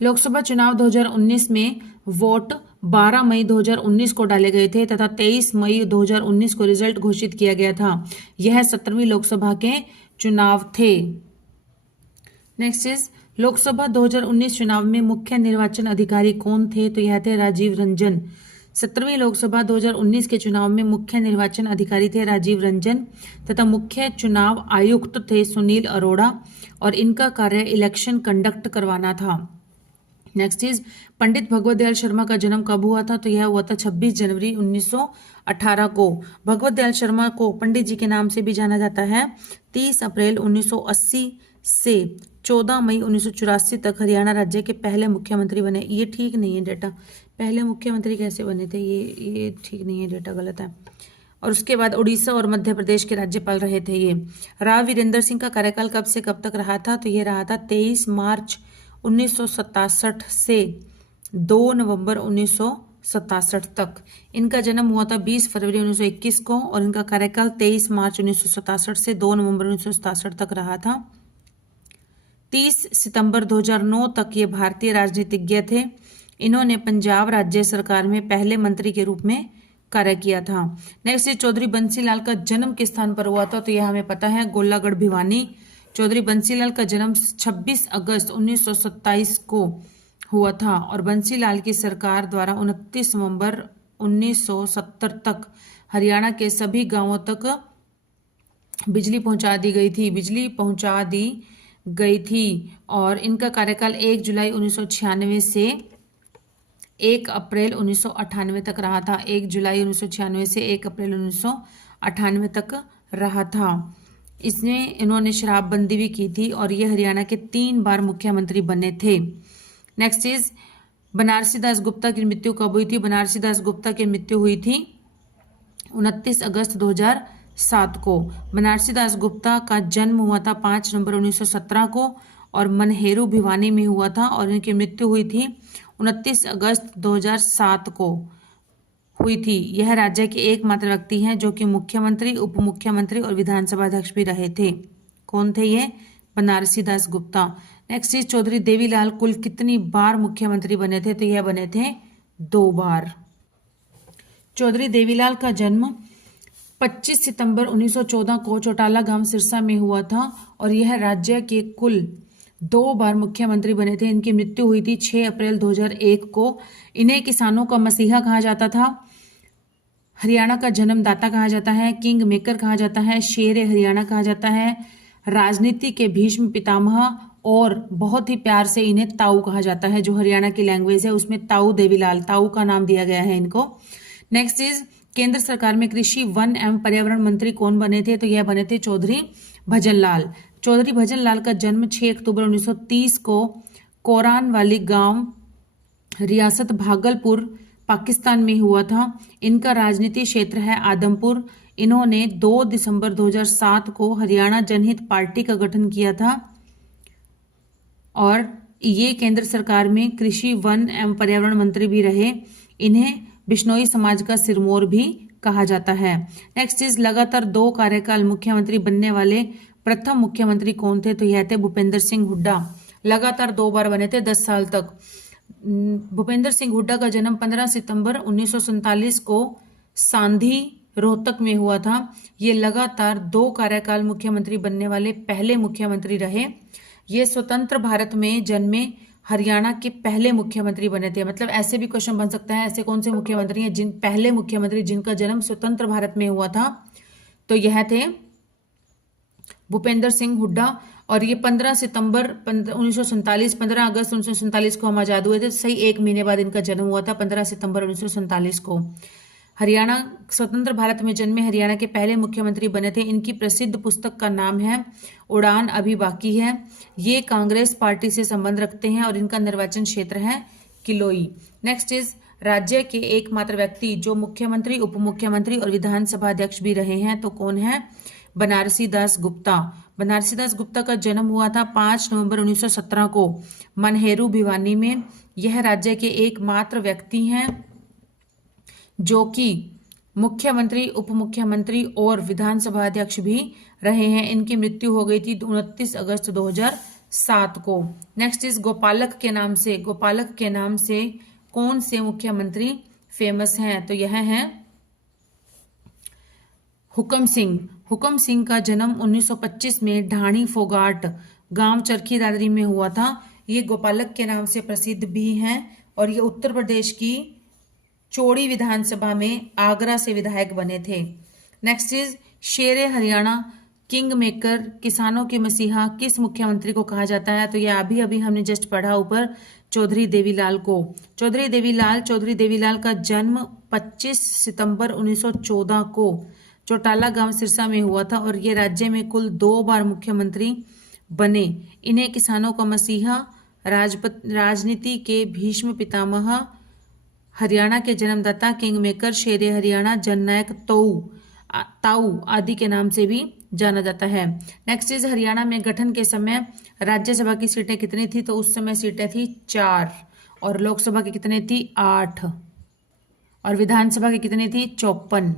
लोकसभा चुनाव 2019 में वोट 12 मई 2019 को डाले गए थे तथा 23 मई 2019 को रिजल्ट घोषित किया गया था। यह 17वीं लोकसभा के चुनाव थे। नेक्स्ट इज लोकसभा 2019 चुनाव में मुख्य निर्वाचन अधिकारी कौन थे? तो यह थे राजीव रंजन। 17वीं लोकसभा 2019 के चुनाव में मुख्य निर्वाचन अधिकारी थे राजीव रंजन तथा मुख्य चुनाव आयुक्त थे सुनील अरोड़ा, और इनका कार्य इलेक्शन कंडक्ट करवाना था। नेक्स्ट इज पंडित भगवत दयाल शर्मा का जन्म कब हुआ था? तो यह हुआ था 26 जनवरी 1918 को। भगवत दयाल शर्मा को पंडित जी के नाम से भी जाना जाता है। 30 अप्रैल 1980 से 14 मई 1984 तक हरियाणा राज्य के पहले मुख्यमंत्री बने। ये ठीक नहीं है डेटा, पहले मुख्यमंत्री कैसे बने थे? ये ठीक नहीं है, डेटा गलत है। और उसके बाद उड़ीसा और मध्य प्रदेश के राज्यपाल रहे थे ये। राव वीरेंद्र सिंह का कार्यकाल कब से कब तक रहा था? तो ये रहा था 23 मार्च 1967 से 2 नवंबर 1967 तक। इनका जन्म हुआ था 20 फरवरी 1921 को और इनका कार्यकाल 23 मार्च 1967 से 2 नवंबर 1967 तक रहा था। 30 सितंबर 2009 तक ये भारतीय राजनीतिज्ञ थे। इन्होंने पंजाब राज्य सरकार में पहले मंत्री के रूप में कार्य किया था। नेक्स्ट चौधरी बंसीलाल का जन्म किस स्थान पर हुआ था? तो यह हमें पता है, गोलागढ़ भिवानी। चौधरी बंसीलाल का जन्म 26 अगस्त 1927 को हुआ था और बंसीलाल की सरकार द्वारा 29 नवंबर 1970 तक हरियाणा के सभी गांवों तक बिजली पहुंचा दी गई थी और इनका कार्यकाल 1 जुलाई 1996 से 1 अप्रैल 1998 तक रहा था। 1 जुलाई 1996 से 1 अप्रैल 1998 तक रहा था। इसमें इन्होंने शराबबंदी भी की थी और ये हरियाणा के 3 बार मुख्यमंत्री बने थे। नेक्स्ट इज बनारसी दास गुप्ता की मृत्यु कब हुई थी? बनारसी दास गुप्ता की मृत्यु हुई थी 29 अगस्त 2007 को। बनारसी दास गुप्ता का जन्म हुआ था 5 नवंबर 1917 को और मनहेरू भिवानी में हुआ था और इनकी मृत्यु हुई थी 29 अगस्त 2007 को हुई थी। यह राज्य के एकमात्र व्यक्ति हैं जो कि मुख्यमंत्री, उप मुख्यमंत्री और विधानसभा अध्यक्ष भी रहे थे। कौन थे ये? बनारसी दास गुप्ता। नेक्स्ट इज चौधरी देवीलाल कुल कितनी बार मुख्यमंत्री बने थे? तो यह बने थे 2 बार। चौधरी देवीलाल का जन्म 25 सितंबर 1914 को चौटाला गांव सिरसा में हुआ था और यह राज्य के कुल 2 बार मुख्यमंत्री बने थे। इनकी मृत्यु हुई थी 6 अप्रैल 2001 को। इन्हें किसानों का मसीहा कहा जाता था, हरियाणा का जन्मदाता कहा जाता है, किंग मेकर कहा जाता है, शेर हरियाणा कहा जाता है, राजनीति के भीष्म पितामह और बहुत ही प्यार से इन्हें ताऊ कहा जाता है। जो हरियाणा की लैंग्वेज है उसमें ताऊ देवीलाल, ताऊ का नाम दिया गया है इनको। नेक्स्ट इज केंद्र सरकार में कृषि वन एवं पर्यावरण मंत्री कौन बने थे? तो यह बने थे चौधरी भजनलाल। चौधरी भजनलाल का जन्म 6 अक्टूबर 1930 को कोरान वाली गांव, रियासत भागलपुर, पाकिस्तान में हुआ था। इनका राजनीति क्षेत्र है आदमपुर। इन्होंने 2 दिसंबर 2007 को हरियाणा जनहित पार्टी का गठन किया था और ये केंद्र सरकार में कृषि वन एवं पर्यावरण मंत्री भी रहे। इन्हें बिश्नोई समाज का सिरमौर भी कहा जाता है। नेक्स्ट इज लगातार 2 कार्यकाल मुख्यमंत्री बनने वाले प्रथम मुख्यमंत्री कौन थे? तो यह थे भूपेंद्र सिंह हुड्डा। लगातार 2 बार बने थे 10 साल तक। भूपेंद्र सिंह हुड्डा का जन्म 15 सितंबर 1947 को सांधी, रोहतक में हुआ था। ये लगातार 2 कार्यकाल मुख्यमंत्री बनने वाले पहले मुख्यमंत्री रहे। ये स्वतंत्र भारत में जन्मे हरियाणा के पहले मुख्यमंत्री बने थे। मतलब ऐसे भी क्वेश्चन बन सकता है, ऐसे कौन से मुख्यमंत्री हैं पहले मुख्यमंत्री जिनका जन्म स्वतंत्र भारत में हुआ था? तो यह थे भूपेंद्र सिंह हुड्डा। और ये 15 सितंबर 1947, 15 अगस्त 1947 को हम आजाद हुए थे। सही 1 महीने बाद इनका जन्म हुआ था, 15 सितंबर 1947 को। हरियाणा स्वतंत्र भारत में जन्मे हरियाणा के पहले मुख्यमंत्री बने थे। इनकी प्रसिद्ध पुस्तक का नाम है उड़ान अभी बाकी है। ये कांग्रेस पार्टी से संबंध रखते हैं और इनका निर्वाचन क्षेत्र है किलोई। नेक्स्ट इज राज्य के एकमात्र व्यक्ति जो मुख्यमंत्री, उप मुख्यमंत्री और विधानसभा अध्यक्ष भी रहे हैं, तो कौन है? बनारसी दास गुप्ता। बनारसी दास गुप्ता का जन्म हुआ था 5 नवंबर 1917 को मनहेरू भिवानी में। यह राज्य के एकमात्र व्यक्ति हैं जो कि मुख्यमंत्री, उप मुख्यमंत्री और विधानसभा अध्यक्ष भी रहे हैं। इनकी मृत्यु हो गई थी 29 अगस्त 2007 को। नेक्स्ट इज गोपालक के नाम से कौन से मुख्यमंत्री फेमस हैं? तो यह है हुकम सिंह। हुकम सिंह का जन्म 1925 में ढाणी फोगाट, गांव चरखी दादरी में हुआ था। ये गोपालक के नाम से प्रसिद्ध भी हैं और ये उत्तर प्रदेश की चौड़ी विधानसभा में आगरा से विधायक बने थे। Next is Shere Haryana, king maker, किसानों के मसीहा किस मुख्यमंत्री को कहा जाता है? तो यह अभी हमने जस्ट पढ़ा ऊपर, चौधरी देवीलाल को। चौधरी देवीलाल का जन्म 25 सितंबर 1914 को चौटाला गांव सिरसा में हुआ था और ये राज्य में कुल 2 बार मुख्यमंत्री बने। इन्हें किसानों का मसीहा, राजनीति के भीष्म पितामह, हरियाणा के जन्मदाता, किंग मेकर, शेरे हरियाणा, जननायक ताऊ आदि के नाम से भी जाना जाता है। नेक्स्ट इज हरियाणा में गठन के समय राज्यसभा की सीटें कितनी थी? तो उस समय सीटें थी 4 और लोकसभा की कितनी थी? 8 और विधानसभा की कितनी थी? 54।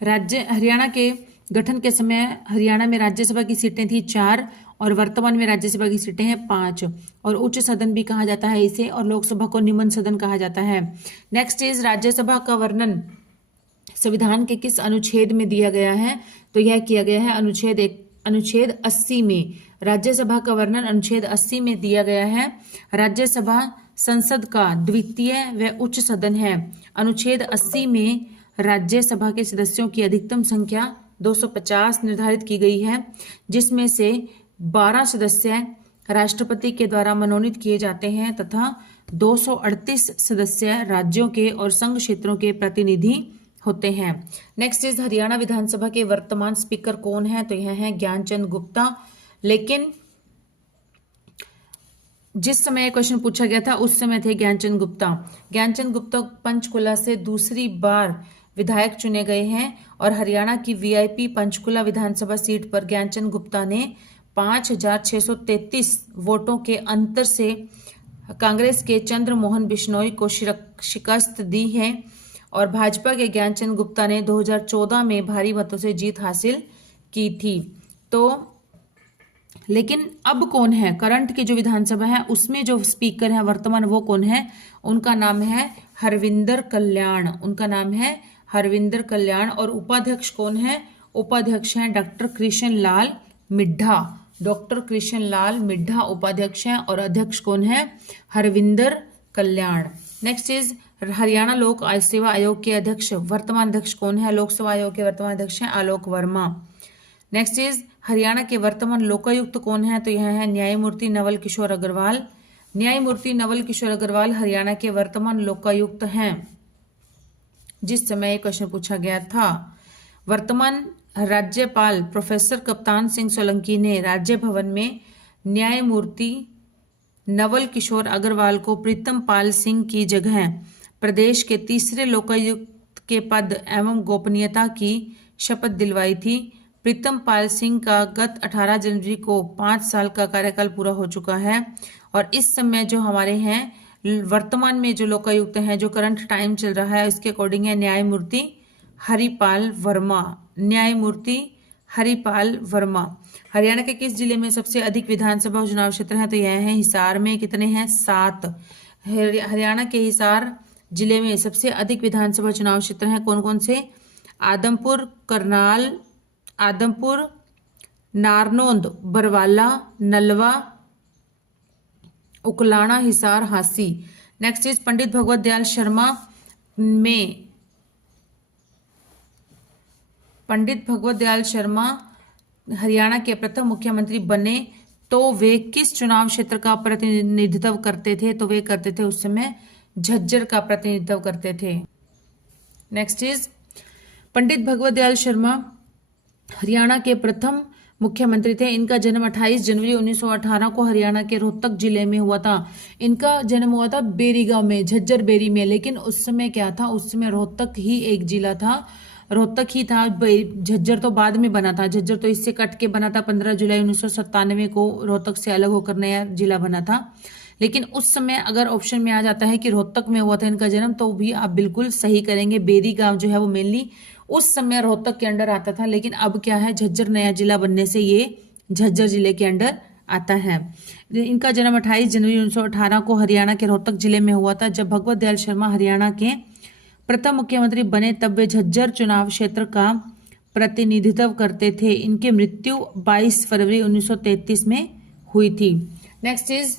हरियाणा के गठन के समय हरियाणा में राज्यसभा की सीटें थी 4 और वर्तमान में राज्यसभा की सीटें हैं 5 और उच्च सदन भी कहा जाता है इसे और लोकसभा को निम्न सदन कहा जाता है। नेक्स्ट इज राज्यसभा का वर्णन संविधान के किस अनुच्छेद में दिया गया है? तो यह किया गया है अनुच्छेद 80 में। राज्यसभा का वर्णन अनुच्छेद 80 में दिया गया है। राज्यसभा संसद का द्वितीय व उच्च सदन है। अनुच्छेद 80 में राज्यसभा के सदस्यों की अधिकतम संख्या 250 निर्धारित की गई है, जिसमें से 12 सदस्य राष्ट्रपति के द्वारा मनोनीत किए जाते हैं तथा 238 सदस्य राज्यों के और संघ क्षेत्रों के प्रतिनिधि होते हैं। नेक्स्ट इज हरियाणा विधानसभा के वर्तमान स्पीकर कौन है? तो यह है ज्ञानचंद गुप्ता। लेकिन जिस समय क्वेश्चन पूछा गया था उस समय थे ज्ञानचंद गुप्ता पंचकुला से दूसरी बार विधायक चुने गए हैं और हरियाणा की वीआईपी पंचकुला विधानसभा सीट पर ज्ञानचंद गुप्ता ने 5633 वोटों के अंतर से कांग्रेस के चंद्रमोहन बिश्नोई को शिकस्त दी है और भाजपा के ज्ञानचंद गुप्ता ने 2014 में भारी मतों से जीत हासिल की थी। तो लेकिन अब कौन है? करंट की जो विधानसभा है उसमें जो स्पीकर है वर्तमान वो कौन है? उनका नाम है हरविंदर कल्याण। और उपाध्यक्ष कौन है? उपाध्यक्ष हैं डॉक्टर कृष्ण लाल मिड्ढा उपाध्यक्ष हैं और अध्यक्ष कौन है? हरविंदर कल्याण। नेक्स्ट इज हरियाणा लोक सेवा आयोग के अध्यक्ष वर्तमान अध्यक्ष कौन है? लोकसभा आयोग के वर्तमान अध्यक्ष हैं आलोक वर्मा। नेक्स्ट इज हरियाणा के वर्तमान लोकायुक्त कौन है? तो यह है न्यायमूर्ति नवल किशोर अग्रवाल हरियाणा के वर्तमान लोकायुक्त हैं। जिस समय ये क्वेश्चन पूछा गया था। वर्तमान राज्यपाल प्रोफेसर कप्तान सिंह सोलंकी ने राज्य भवन में न्यायमूर्ति नवल किशोर अग्रवाल को प्रीतम पाल सिंह की जगह प्रदेश के तीसरे लोकायुक्त के पद एवं गोपनीयता की शपथ दिलवाई थी। प्रीतम पाल सिंह का गत 18 जनवरी को 5 साल का कार्यकाल पूरा हो चुका है और इस समय जो हमारे हैं वर्तमान में जो लोकायुक्त हैं, जो करंट टाइम चल रहा है, इसके अकॉर्डिंग है न्यायमूर्ति हरिपाल वर्मा। न्यायमूर्ति हरिपाल वर्मा। हरियाणा के किस जिले में सबसे अधिक विधानसभा चुनाव क्षेत्र हैं? तो यह है हिसार में। कितने हैं? 7। हरियाणा के हिसार जिले में सबसे अधिक विधानसभा चुनाव क्षेत्र हैं। कौन कौन से? आदमपुर, करनाल, आदमपुर, नारनौंद, बरवाला, नलवा, उकलाना, हिसार, हांसी। नेक्स्ट इज पंडित भगवत दयाल शर्मा में पंडित भगवत दयाल शर्मा हरियाणा के प्रथम मुख्यमंत्री बने तो वे किस चुनाव क्षेत्र का प्रतिनिधित्व करते थे? तो वे करते थे उस समय झज्जर का प्रतिनिधित्व करते थे। नेक्स्ट इज पंडित भगवत दयाल शर्मा हरियाणा के प्रथम मुख्यमंत्री थे। इनका जन्म 28 जनवरी 1918 को हरियाणा के रोहतक जिले में हुआ था। इनका जन्म हुआ था बेरी गांव में, झज्जर बेरी में, लेकिन उस समय क्या था? उस समय रोहतक ही एक जिला था, रोहतक ही था। झज्जर तो बाद में बना था। झज्जर तो इससे कट के बना था। 15 जुलाई 1997 को रोहतक से अलग होकर नया जिला बना था। लेकिन उस समय अगर ऑप्शन में आ जाता है कि रोहतक में हुआ था इनका जन्म, तो भी आप बिल्कुल सही करेंगे। बेरी गांव जो है वो मेनली उस समय रोहतक के अंडर आता था, लेकिन अब क्या है, झज्जर नया जिला बनने से ये झज्जर जिले के अंडर आता है। इनका जन्म 28 जनवरी 1918 को हरियाणा के रोहतक जिले में हुआ था। जब भगवत दयाल शर्मा हरियाणा के प्रथम मुख्यमंत्री बने तब वे झज्जर चुनाव क्षेत्र का प्रतिनिधित्व करते थे। इनकी मृत्यु 22 फरवरी 1933 में हुई थी। नेक्स्ट इज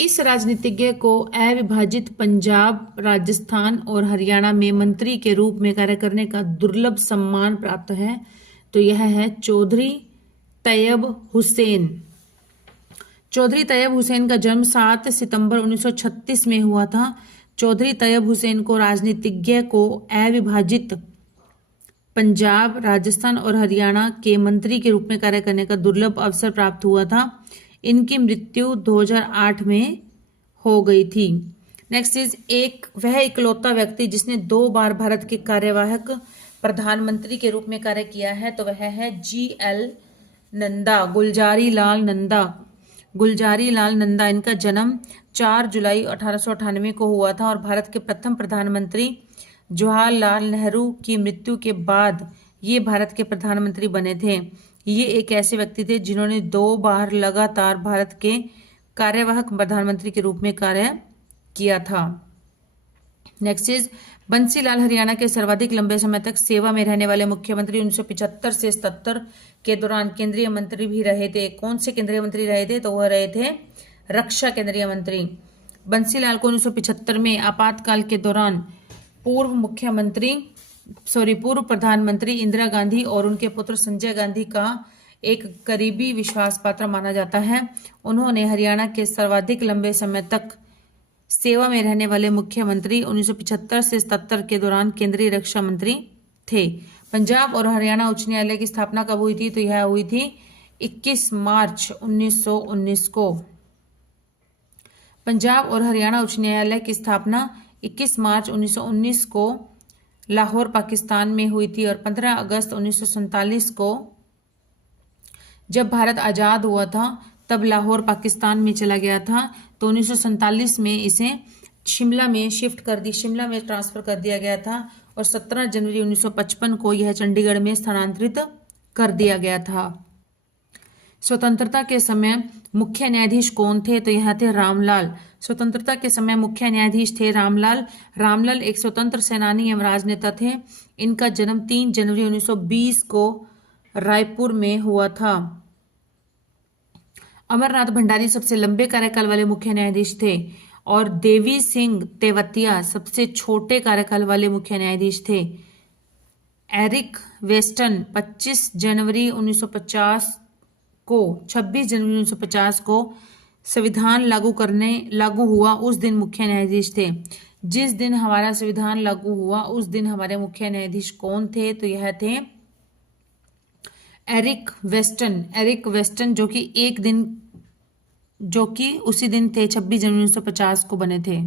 इस राजनीतिज्ञ को अविभाजित पंजाब, राजस्थान और हरियाणा में मंत्री के रूप में कार्य करने का दुर्लभ सम्मान प्राप्त है। तो यह है चौधरी तैयब हुसैन। चौधरी तैयब हुसैन का जन्म 7 सितंबर 1936 में हुआ था। चौधरी तैयब हुसैन को राजनीतिज्ञ को अविभाजित पंजाब, राजस्थान और हरियाणा के मंत्री के रूप में कार्य करने का दुर्लभ अवसर प्राप्त हुआ था। इनकी मृत्यु 2008 में हो गई थी। नेक्स्ट इज वह इकलौता व्यक्ति जिसने 2 बार भारत के कार्यवाहक प्रधानमंत्री के रूप में कार्य किया है, तो वह है GL नंदा, गुलजारी लाल नंदा। गुलजारी लाल नंदा। इनका जन्म 4 जुलाई 1898 को हुआ था और भारत के प्रथम प्रधानमंत्री जवाहरलाल नेहरू की मृत्यु के बाद ये भारत के प्रधानमंत्री बने थे। ये एक ऐसे व्यक्ति थे जिन्होंने 2 बार लगातार भारत के कार्यवाहक प्रधानमंत्री के रूप में कार्य किया था। नेक्स्ट इज बंसीलाल हरियाणा के सर्वाधिक लंबे समय तक सेवा में रहने वाले मुख्यमंत्री। 1975 से 77 के दौरान केंद्रीय मंत्री भी रहे थे। कौन से केंद्रीय मंत्री रहे थे? तो वह रहे थे रक्षा केंद्रीय मंत्री। बंसीलाल को 1975 में आपातकाल के दौरान पूर्व प्रधानमंत्री इंदिरा गांधी और उनके पुत्र संजय गांधी का एक करीबी विश्वास पात्र माना जाता है। उन्होंने हरियाणा के सर्वाधिक लंबे समय तक सेवा में रहने वाले मुख्यमंत्री 1975 से 77 के दौरान केंद्रीय रक्षा मंत्री थे। पंजाब और हरियाणा उच्च न्यायालय की स्थापना कब हुई थी? तो यह हुई थी 21 मार्च 1919 को। पंजाब और हरियाणा उच्च न्यायालय की स्थापना 21 मार्च 1919 को लाहौर पाकिस्तान में हुई थी और 15 अगस्त 1947 को जब भारत आज़ाद हुआ था तब लाहौर पाकिस्तान में चला गया था। तो 1947 में इसे शिमला में ट्रांसफर कर दिया गया था और 17 जनवरी 1955 को यह चंडीगढ़ में स्थानांतरित कर दिया गया था। स्वतंत्रता के समय मुख्य न्यायाधीश कौन थे? तो यह थे रामलाल। स्वतंत्रता के समय मुख्य न्यायाधीश थे रामलाल। रामलाल एक स्वतंत्र सेनानी एवं राजनेता थे। इनका जन्म 3 जनवरी 1920 को रायपुर में हुआ था। अमरनाथ भंडारी सबसे लंबे कार्यकाल वाले मुख्य न्यायाधीश थे और देवी सिंह तेवतिया सबसे छोटे कार्यकाल वाले मुख्य न्यायाधीश थे। एरिक वेस्टन 26 जनवरी 1950 को संविधान लागू हुआ उस दिन मुख्य न्यायाधीश थे। जिस दिन हमारा संविधान लागू हुआ उस दिन हमारे मुख्य न्यायाधीश कौन थे? तो यह थे एरिक वेस्टन जो कि उसी दिन थे, 26 जनवरी 1950 को बने थे।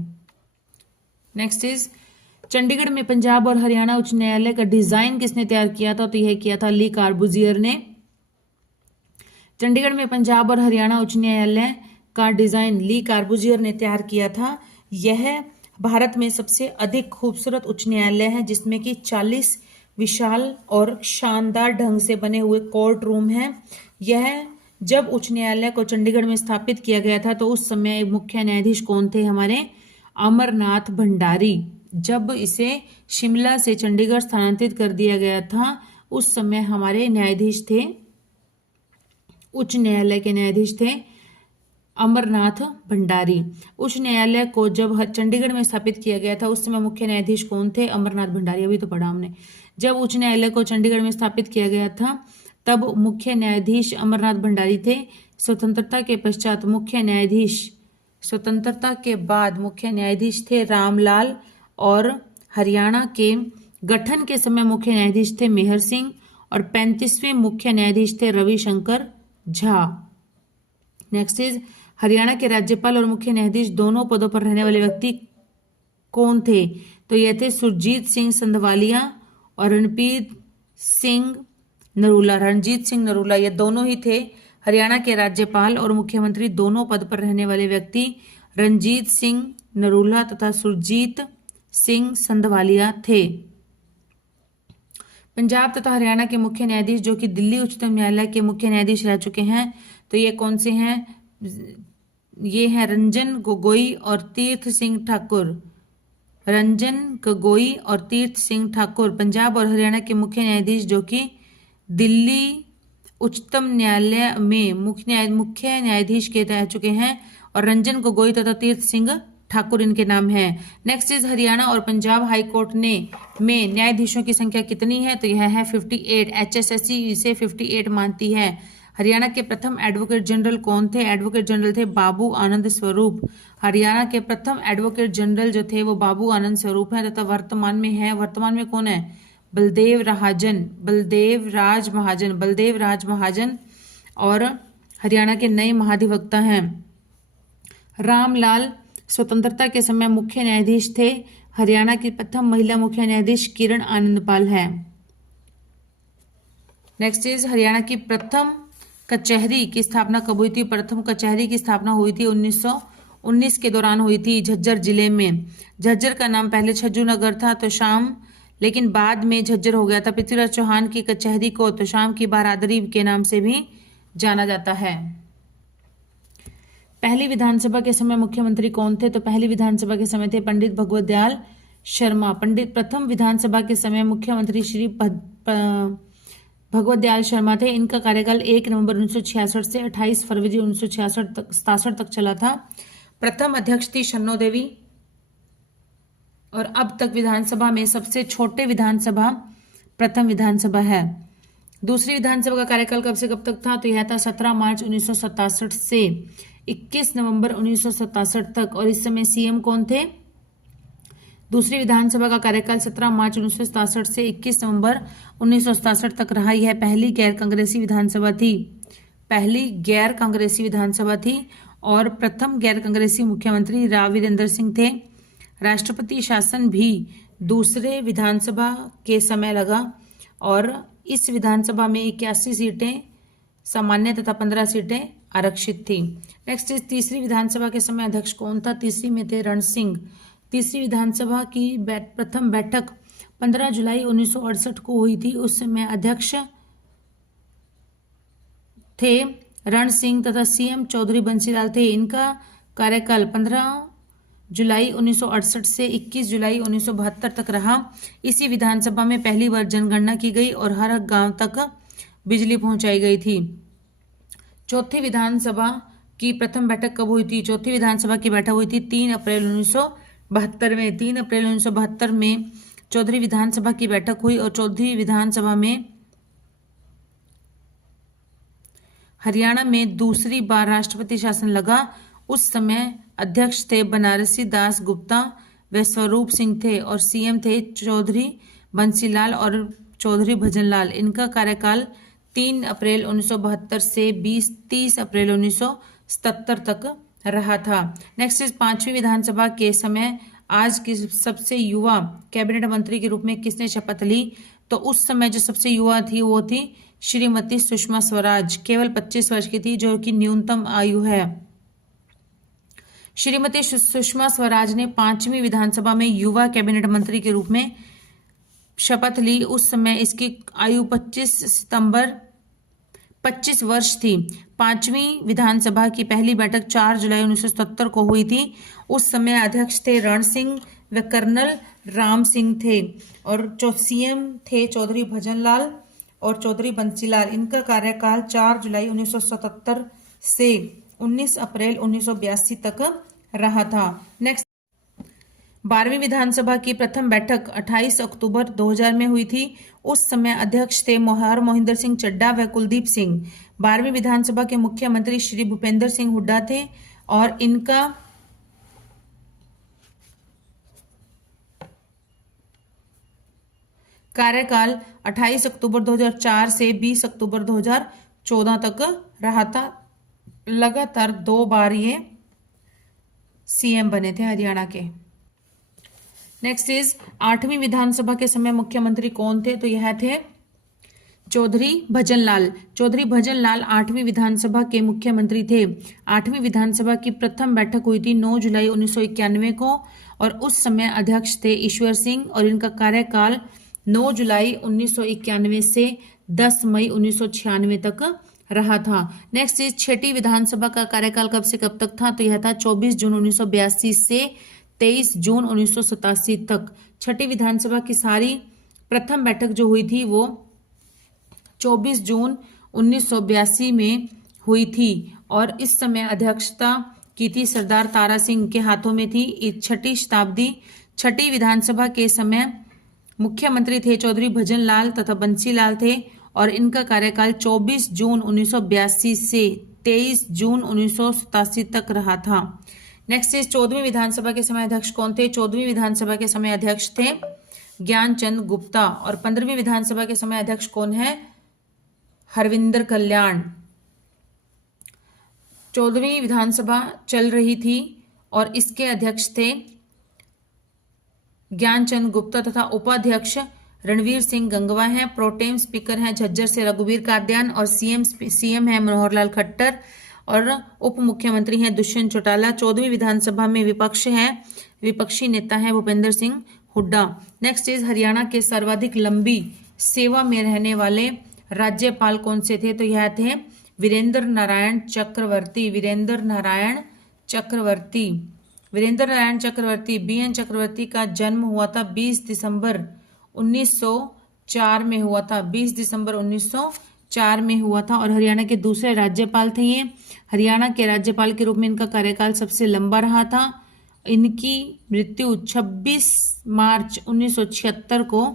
नेक्स्ट इज चंडीगढ़ में पंजाब और हरियाणा उच्च न्यायालय का डिजाइन किसने तैयार किया था? तो यह किया था ली कार्बूजियर ने। चंडीगढ़ में पंजाब और हरियाणा उच्च न्यायालय का डिजाइन ली कार्बूजियर ने तैयार किया था। यह भारत में सबसे अधिक खूबसूरत उच्च न्यायालय है, जिसमें कि 40 विशाल और शानदार ढंग से बने हुए कोर्ट रूम हैं। यह जब उच्च न्यायालय को चंडीगढ़ में स्थापित किया गया था तो उस समय मुख्य न्यायाधीश कौन थे? हमारे अमरनाथ भंडारी। जब इसे शिमला से चंडीगढ़ स्थानांतरित कर दिया गया था उस समय हमारे न्यायाधीश थे, उच्च न्यायालय के न्यायाधीश थे अमरनाथ भंडारी। उच्च न्यायालय को जब चंडीगढ़ में स्थापित किया गया था उस समय मुख्य न्यायाधीश कौन थे? अमरनाथ भंडारी। अभी तो पढ़ा हमने। जब उच्च न्यायालय को चंडीगढ़ में स्थापित किया गया था तब मुख्य न्यायाधीश अमरनाथ भंडारी थे। स्वतंत्रता के बाद मुख्य न्यायाधीश थे रामलाल, और हरियाणा के गठन के समय मुख्य न्यायाधीश थे मेहर सिंह, और 35वें मुख्य न्यायाधीश थे रविशंकर झा। नेक्स्ट इज हरियाणा के राज्यपाल और मुख्य न्यायाधीश दोनों पदों पर रहने वाले व्यक्ति कौन थे? तो यह थे सुरजीत सिंह संधवालिया और रणजीत सिंह नरूला। ये दोनों ही थे हरियाणा के राज्यपाल और मुख्यमंत्री। दोनों पद पर रहने वाले व्यक्ति रणजीत सिंह नरूला तथा सुरजीत सिंह संधवालिया थे। पंजाब तथा हरियाणा के मुख्य न्यायाधीश जो कि दिल्ली उच्चतम न्यायालय के मुख्य न्यायाधीश रह चुके हैं, तो ये कौन से हैं? ये हैं रंजन गोगोई और तीर्थ सिंह ठाकुर। पंजाब और हरियाणा के मुख्य न्यायाधीश जो कि दिल्ली उच्चतम न्यायालय में मुख्य न्यायाधीश के रह चुके हैं, और रंजन गोगोई तथा तीर्थ सिंह ठाकुर इनके नाम हैं। नेक्स्ट इज हरियाणा और पंजाब हाई कोर्ट में न्यायाधीशों की संख्या कितनी है? तो यह है 58। HSSC इसे 58 मानती है। हरियाणा के प्रथम एडवोकेट जनरल कौन थे? एडवोकेट जनरल थे बाबू आनंद स्वरूप। हरियाणा के प्रथम एडवोकेट जनरल जो थे वो बाबू आनंद स्वरूप हैं, तथा वर्तमान में कौन है? बलदेव राज महाजन। और हरियाणा के नए महाधिवक्ता हैं रामलाल। स्वतंत्रता के समय मुख्य न्यायाधीश थे। हरियाणा की प्रथम महिला मुख्य न्यायाधीश किरण आनंदपाल है। नेक्स्ट इज हरियाणा की प्रथम कचहरी की स्थापना कब हुई थी? प्रथम कचहरी की स्थापना हुई थी 1919 के दौरान हुई थी झज्जर जिले में। झज्जर का नाम पहले छज्जूनगर था लेकिन बाद में झज्जर हो गया था। पृथ्वीराज चौहान की कचहरी को तो शाम की बहादुरी के नाम से भी जाना जाता है। पहली विधानसभा के समय मुख्यमंत्री कौन थे? तो पहली विधानसभा के समय थे पंडित भगवत दयाल शर्मा। प्रथम विधानसभा के समय मुख्यमंत्री श्री भगवत दयाल शर्मा थे। इनका कार्यकाल 1 नवंबर 1966 से 28 फरवरी 1967 तक चला था। प्रथम अध्यक्ष थी शन्नो देवी, और अब तक विधानसभा में सबसे छोटे विधानसभा प्रथम विधानसभा है। दूसरी विधानसभा का कार्यकाल कब से कब तक था? तो यह था 17 मार्च 1967 से 21 नवंबर 1967 तक, और इस समय सीएम कौन थे? दूसरी विधानसभा का कार्यकाल 17 मार्च 1967 से 21 नवंबर 1967 तक रहा। यह पहली गैर कांग्रेसी विधानसभा थी और प्रथम गैर कांग्रेसी मुख्यमंत्री राव वीरेंद्र सिंह थे। राष्ट्रपति शासन भी दूसरे विधानसभा के समय लगा, और इस विधानसभा में 81 सीटें सामान्य तथा 15 सीटें आरक्षित थी। नेक्स्ट इस तीसरी विधानसभा के समय अध्यक्ष कौन था? तीसरी में थे रण सिंह। तीसरी विधानसभा की प्रथम बैठक 15 जुलाई 1968 को हुई थी। उस समय अध्यक्ष थे रण सिंह तथा सीएम चौधरी बंसीलाल थे। इनका कार्यकाल 15 जुलाई 1968 से 21 जुलाई 1972 तक रहा। इसी विधानसभा में पहली बार जनगणना की गई और हर गांव तक बिजली पहुंचाई गई थी। चौथी विधानसभा की प्रथम बैठक कब हुई थी? चौथी विधानसभा की बैठक हुई थी 3 अप्रैल 1972 में। 3 अप्रैल 1972 में चौधरी विधानसभा की बैठक हुई, और चौथी विधानसभा में हरियाणा में दूसरी बार राष्ट्रपति शासन लगा उस समय अध्यक्ष थे बनारसी दास गुप्ता व स्वरूप सिंह थे और सीएम थे चौधरी बंसीलाल और चौधरी भजनलाल। इनका कार्यकाल 3 अप्रैल 1972 से 30 अप्रैल 1977 तक रहा था। नेक्स्ट इज 5वीं विधानसभा के समय आज की सबसे युवा कैबिनेट मंत्री के रूप में किसने शपथ ली? तो उस समय जो सबसे युवा थी वो थी श्रीमती सुषमा स्वराज, केवल 25 वर्ष की थी, जो कि न्यूनतम आयु है। श्रीमती सुषमा स्वराज ने 5वीं विधानसभा में युवा कैबिनेट मंत्री के रूप में शपथ ली। उस समय इसकी आयु 25 वर्ष थी। 5वीं विधानसभा की पहली बैठक 4 जुलाई 1977 को हुई थी। उस समय अध्यक्ष थे रण सिंह व कर्नल राम सिंह थे और सीएम थे चौधरी भजनलाल और चौधरी बंसीलाल। इनका कार्यकाल 4 जुलाई 1977 से 19 अप्रैल 1982 तक रहा था। नेक्स्ट 12वीं विधानसभा की प्रथम बैठक 28 अक्टूबर 2000 में हुई थी। उस समय अध्यक्ष थे मोहिंदर सिंह चड्ढा व कुलदीप सिंह। 12वीं विधानसभा के मुख्यमंत्री श्री भूपेंद्र सिंह हुड्डा थे और इनका कार्यकाल 28 अक्टूबर 2004 से 20 अक्टूबर 2014 तक रहा था। लगातार 2 बार ये सीएम बने थे हरियाणा के। नेक्स्ट इज 8वीं विधानसभा के समय मुख्यमंत्री कौन थे? तो यह थे चौधरी भजनलाल। चौधरी भजनलाल 8वीं विधानसभा के मुख्यमंत्री थे। 8वीं विधानसभा की प्रथम बैठक हुई थी 9 जुलाई 1991 को और उस समय अध्यक्ष थे ईश्वर सिंह और इनका कार्यकाल 9 जुलाई 1991 से 10 मई 1996 तक रहा था। नेक्स्ट इज 6ठी विधानसभा का कार्यकाल कब से कब तक था? तो यह था 24 जून 1982 से 23 जून 1987 तक। 6ठी विधानसभा की सारी प्रथम बैठक जो हुई थी वो 24 जून 1982 में हुई थी और इस समय अध्यक्षता की थी सरदार तारा सिंह के हाथों में थी। 6ठी विधानसभा के समय मुख्यमंत्री थे चौधरी भजनलाल तथा बंसीलाल थे और इनका कार्यकाल 24 जून 1982 से 23 जून 1987 तक रहा था। नेक्स्ट इज 14वीं विधानसभा के समय अध्यक्ष कौन थे? 14वीं विधानसभा के समय अध्यक्ष थे ज्ञानचंद गुप्ता और 15वीं विधानसभा के समय अध्यक्ष कौन है? हरविंदर कल्याण। 14वीं विधानसभा चल रही थी और इसके अध्यक्ष थे ज्ञानचंद गुप्ता तथा उपाध्यक्ष रणवीर सिंह गंगवा हैं। प्रोटेम स्पीकर हैं झज्जर से रघुवीर कादियान और सीएम है मनोहर लाल खट्टर और उप मुख्यमंत्री हैं दुष्यंत चौटाला। 14वीं विधानसभा में विपक्षी नेता है भूपेंद्र सिंह हुड्डा। नेक्स्ट इज हरियाणा के सर्वाधिक लंबी सेवा में रहने वाले राज्यपाल कौन से थे? तो यह थे वीरेंद्र नारायण चक्रवर्ती। वीरेंद्र नारायण चक्रवर्ती बीएन चक्रवर्ती का जन्म हुआ था 20 दिसंबर 1904 में हुआ था। 20 दिसंबर 1904 में हुआ था और हरियाणा के दूसरे राज्यपाल थे ये। हरियाणा के राज्यपाल के रूप में इनका कार्यकाल सबसे लंबा रहा था। इनकी मृत्यु 26 मार्च 1976 को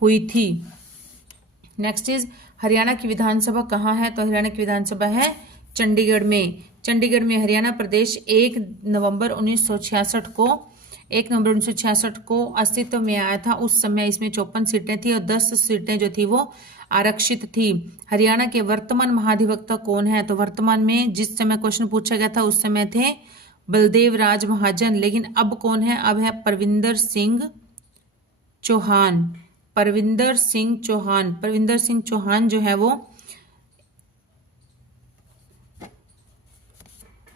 हुई थी। नेक्स्ट इज हरियाणा की विधानसभा कहाँ है? तो हरियाणा की विधानसभा है चंडीगढ़ में। चंडीगढ़ में हरियाणा प्रदेश 1 नवंबर 1966 को अस्तित्व में आया था। उस समय इसमें 54 सीटें थी और 10 सीटें जो थी वो आरक्षित थी। हरियाणा के वर्तमान महाधिवक्ता कौन है? तो वर्तमान में जिस समय क्वेश्चन पूछा गया था उस समय थे बलदेव राज महाजन, लेकिन अब कौन है? अब है परविंदर सिंह चौहान जो है वो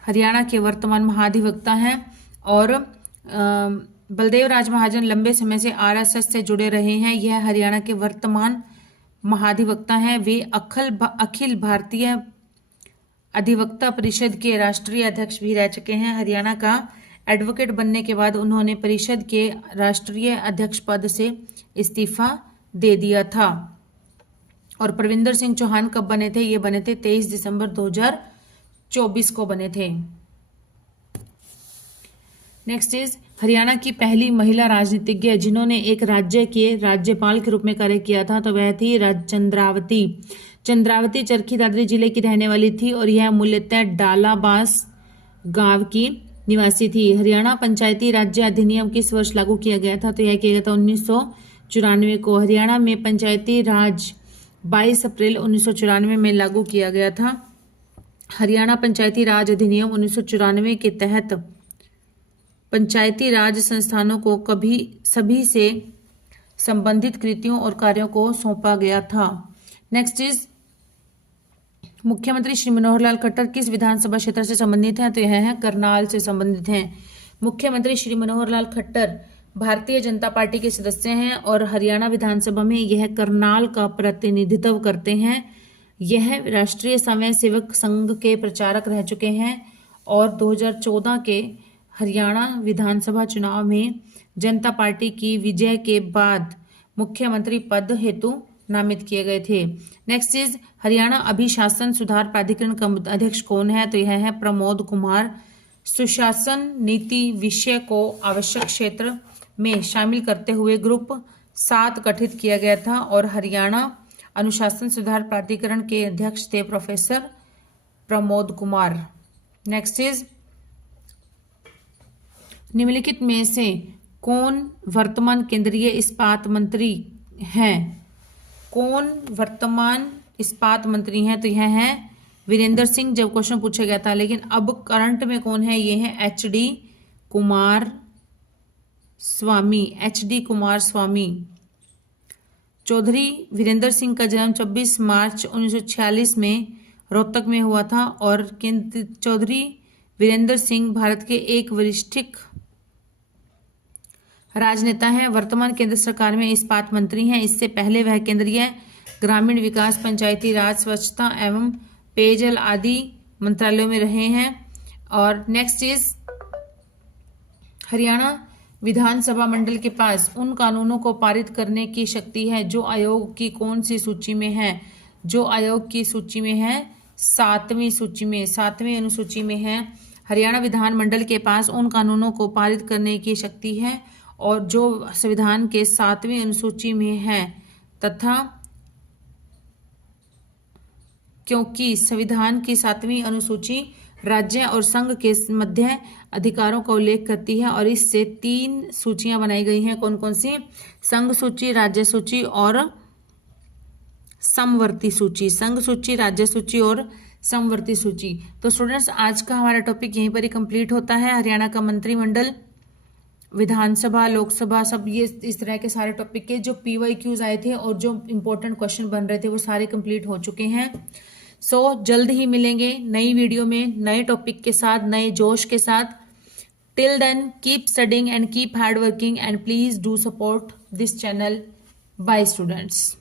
हरियाणा के वर्तमान महाधिवक्ता हैं और बलदेव राज महाजन लंबे समय से आरएसएस से जुड़े रहे हैं। यह हरियाणा के वर्तमान महाधिवक्ता हैं। वे अखिल भारतीय अधिवक्ता परिषद के राष्ट्रीय अध्यक्ष भी रह चुके हैं। हरियाणा का एडवोकेट बनने के बाद उन्होंने परिषद के राष्ट्रीय अध्यक्ष पद से इस्तीफा दे दिया था। और परविंदर सिंह चौहान कब बने थे? ये बने थे 23 दिसंबर 2024 को बने थे। नेक्स्ट इज हरियाणा की पहली महिला राजनीतिज्ञ जिन्होंने एक राज्य के राज्यपाल के रूप में कार्य किया था तो वह थी चंद्रावती चरखी दादरी जिले की रहने वाली थी और यह मूलतः डालाबास गांव की निवासी थी। हरियाणा पंचायती राज्य अधिनियम किस वर्ष लागू किया गया था? तो यह किया गया था 1994 को। हरियाणा में पंचायती राज 22 अप्रैल 1994 में लागू किया गया था। हरियाणा पंचायती राज अधिनियम 1994 के तहत पंचायती राज संस्थानों को सभी से संबंधित कृतियों और कार्यों को सौंपा गया था। नेक्स्ट इज मुख्यमंत्री श्री मनोहर लाल खट्टर किस विधानसभा क्षेत्र से संबंधित हैं? तो यह है करनाल से संबंधित हैं। मुख्यमंत्री श्री मनोहर लाल खट्टर भारतीय जनता पार्टी के सदस्य हैं और हरियाणा विधानसभा में यह करनाल का प्रतिनिधित्व करते हैं। यह राष्ट्रीय स्वयं सेवक संघ के प्रचारक रह चुके हैं और 2014 के हरियाणा विधानसभा चुनाव में जनता पार्टी की विजय के बाद मुख्यमंत्री पद हेतु नामित किए गए थे। नेक्स्ट इज हरियाणा अभिशासन सुधार प्राधिकरण का अध्यक्ष कौन है? तो यह है प्रमोद कुमार। सुशासन नीति विषय को आवश्यक क्षेत्र में शामिल करते हुए ग्रुप 7 गठित किया गया था और हरियाणा अनुशासन सुधार प्राधिकरण के अध्यक्ष थे professor Pramod Kumar. Next is निम्नलिखित में से कौन वर्तमान केंद्रीय इस्पात मंत्री हैं? कौन वर्तमान इस्पात मंत्री हैं? तो यह है वीरेंद्र सिंह, जब क्वेश्चन पूछा गया था। लेकिन अब करंट में कौन है? ये है HD कुमार स्वामी। HD कुमार स्वामी। चौधरी वीरेंद्र सिंह का जन्म 24 मार्च 1946 में रोहतक में हुआ था और चौधरी वीरेंद्र सिंह भारत के एक वरिष्ठ राजनेता हैं। वर्तमान केंद्र सरकार में इस्पात मंत्री हैं। इससे पहले वह केंद्रीय ग्रामीण विकास, पंचायती राज, स्वच्छता एवं पेयजल आदि मंत्रालयों में रहे हैं। और नेक्स्ट इज हरियाणा विधानसभा मंडल के पास उन कानूनों को पारित करने की शक्ति है जो आयोग की कौन सी सूची में है? जो आयोग की सूची में है 7वीं सूची में, 7वीं अनुसूची में है। हरियाणा विधानमंडल के पास उन कानूनों को पारित करने की शक्ति है और जो संविधान के 7वीं अनुसूची में है तथा क्योंकि संविधान की 7वीं अनुसूची राज्य और संघ के मध्य अधिकारों का उल्लेख करती है और इससे 3 सूचियां बनाई गई हैं। कौन कौन सी? संघ सूची, राज्य सूची और समवर्ती सूची। संघ सूची, राज्य सूची और समवर्ती सूची। तो स्टूडेंट्स, आज का हमारा टॉपिक यहीं पर ही कंप्लीट होता है। हरियाणा का मंत्रिमंडल, विधानसभा, लोकसभा, सब ये इस तरह के सारे टॉपिक के जो PYQs आए थे और जो इम्पोर्टेंट क्वेश्चन बन रहे थे वो सारे कंप्लीट हो चुके हैं। सो जल्द ही मिलेंगे नई वीडियो में नए टॉपिक के साथ, नए जोश के साथ। Till then keep studying and keep hard working and please do support this channel. Bye students.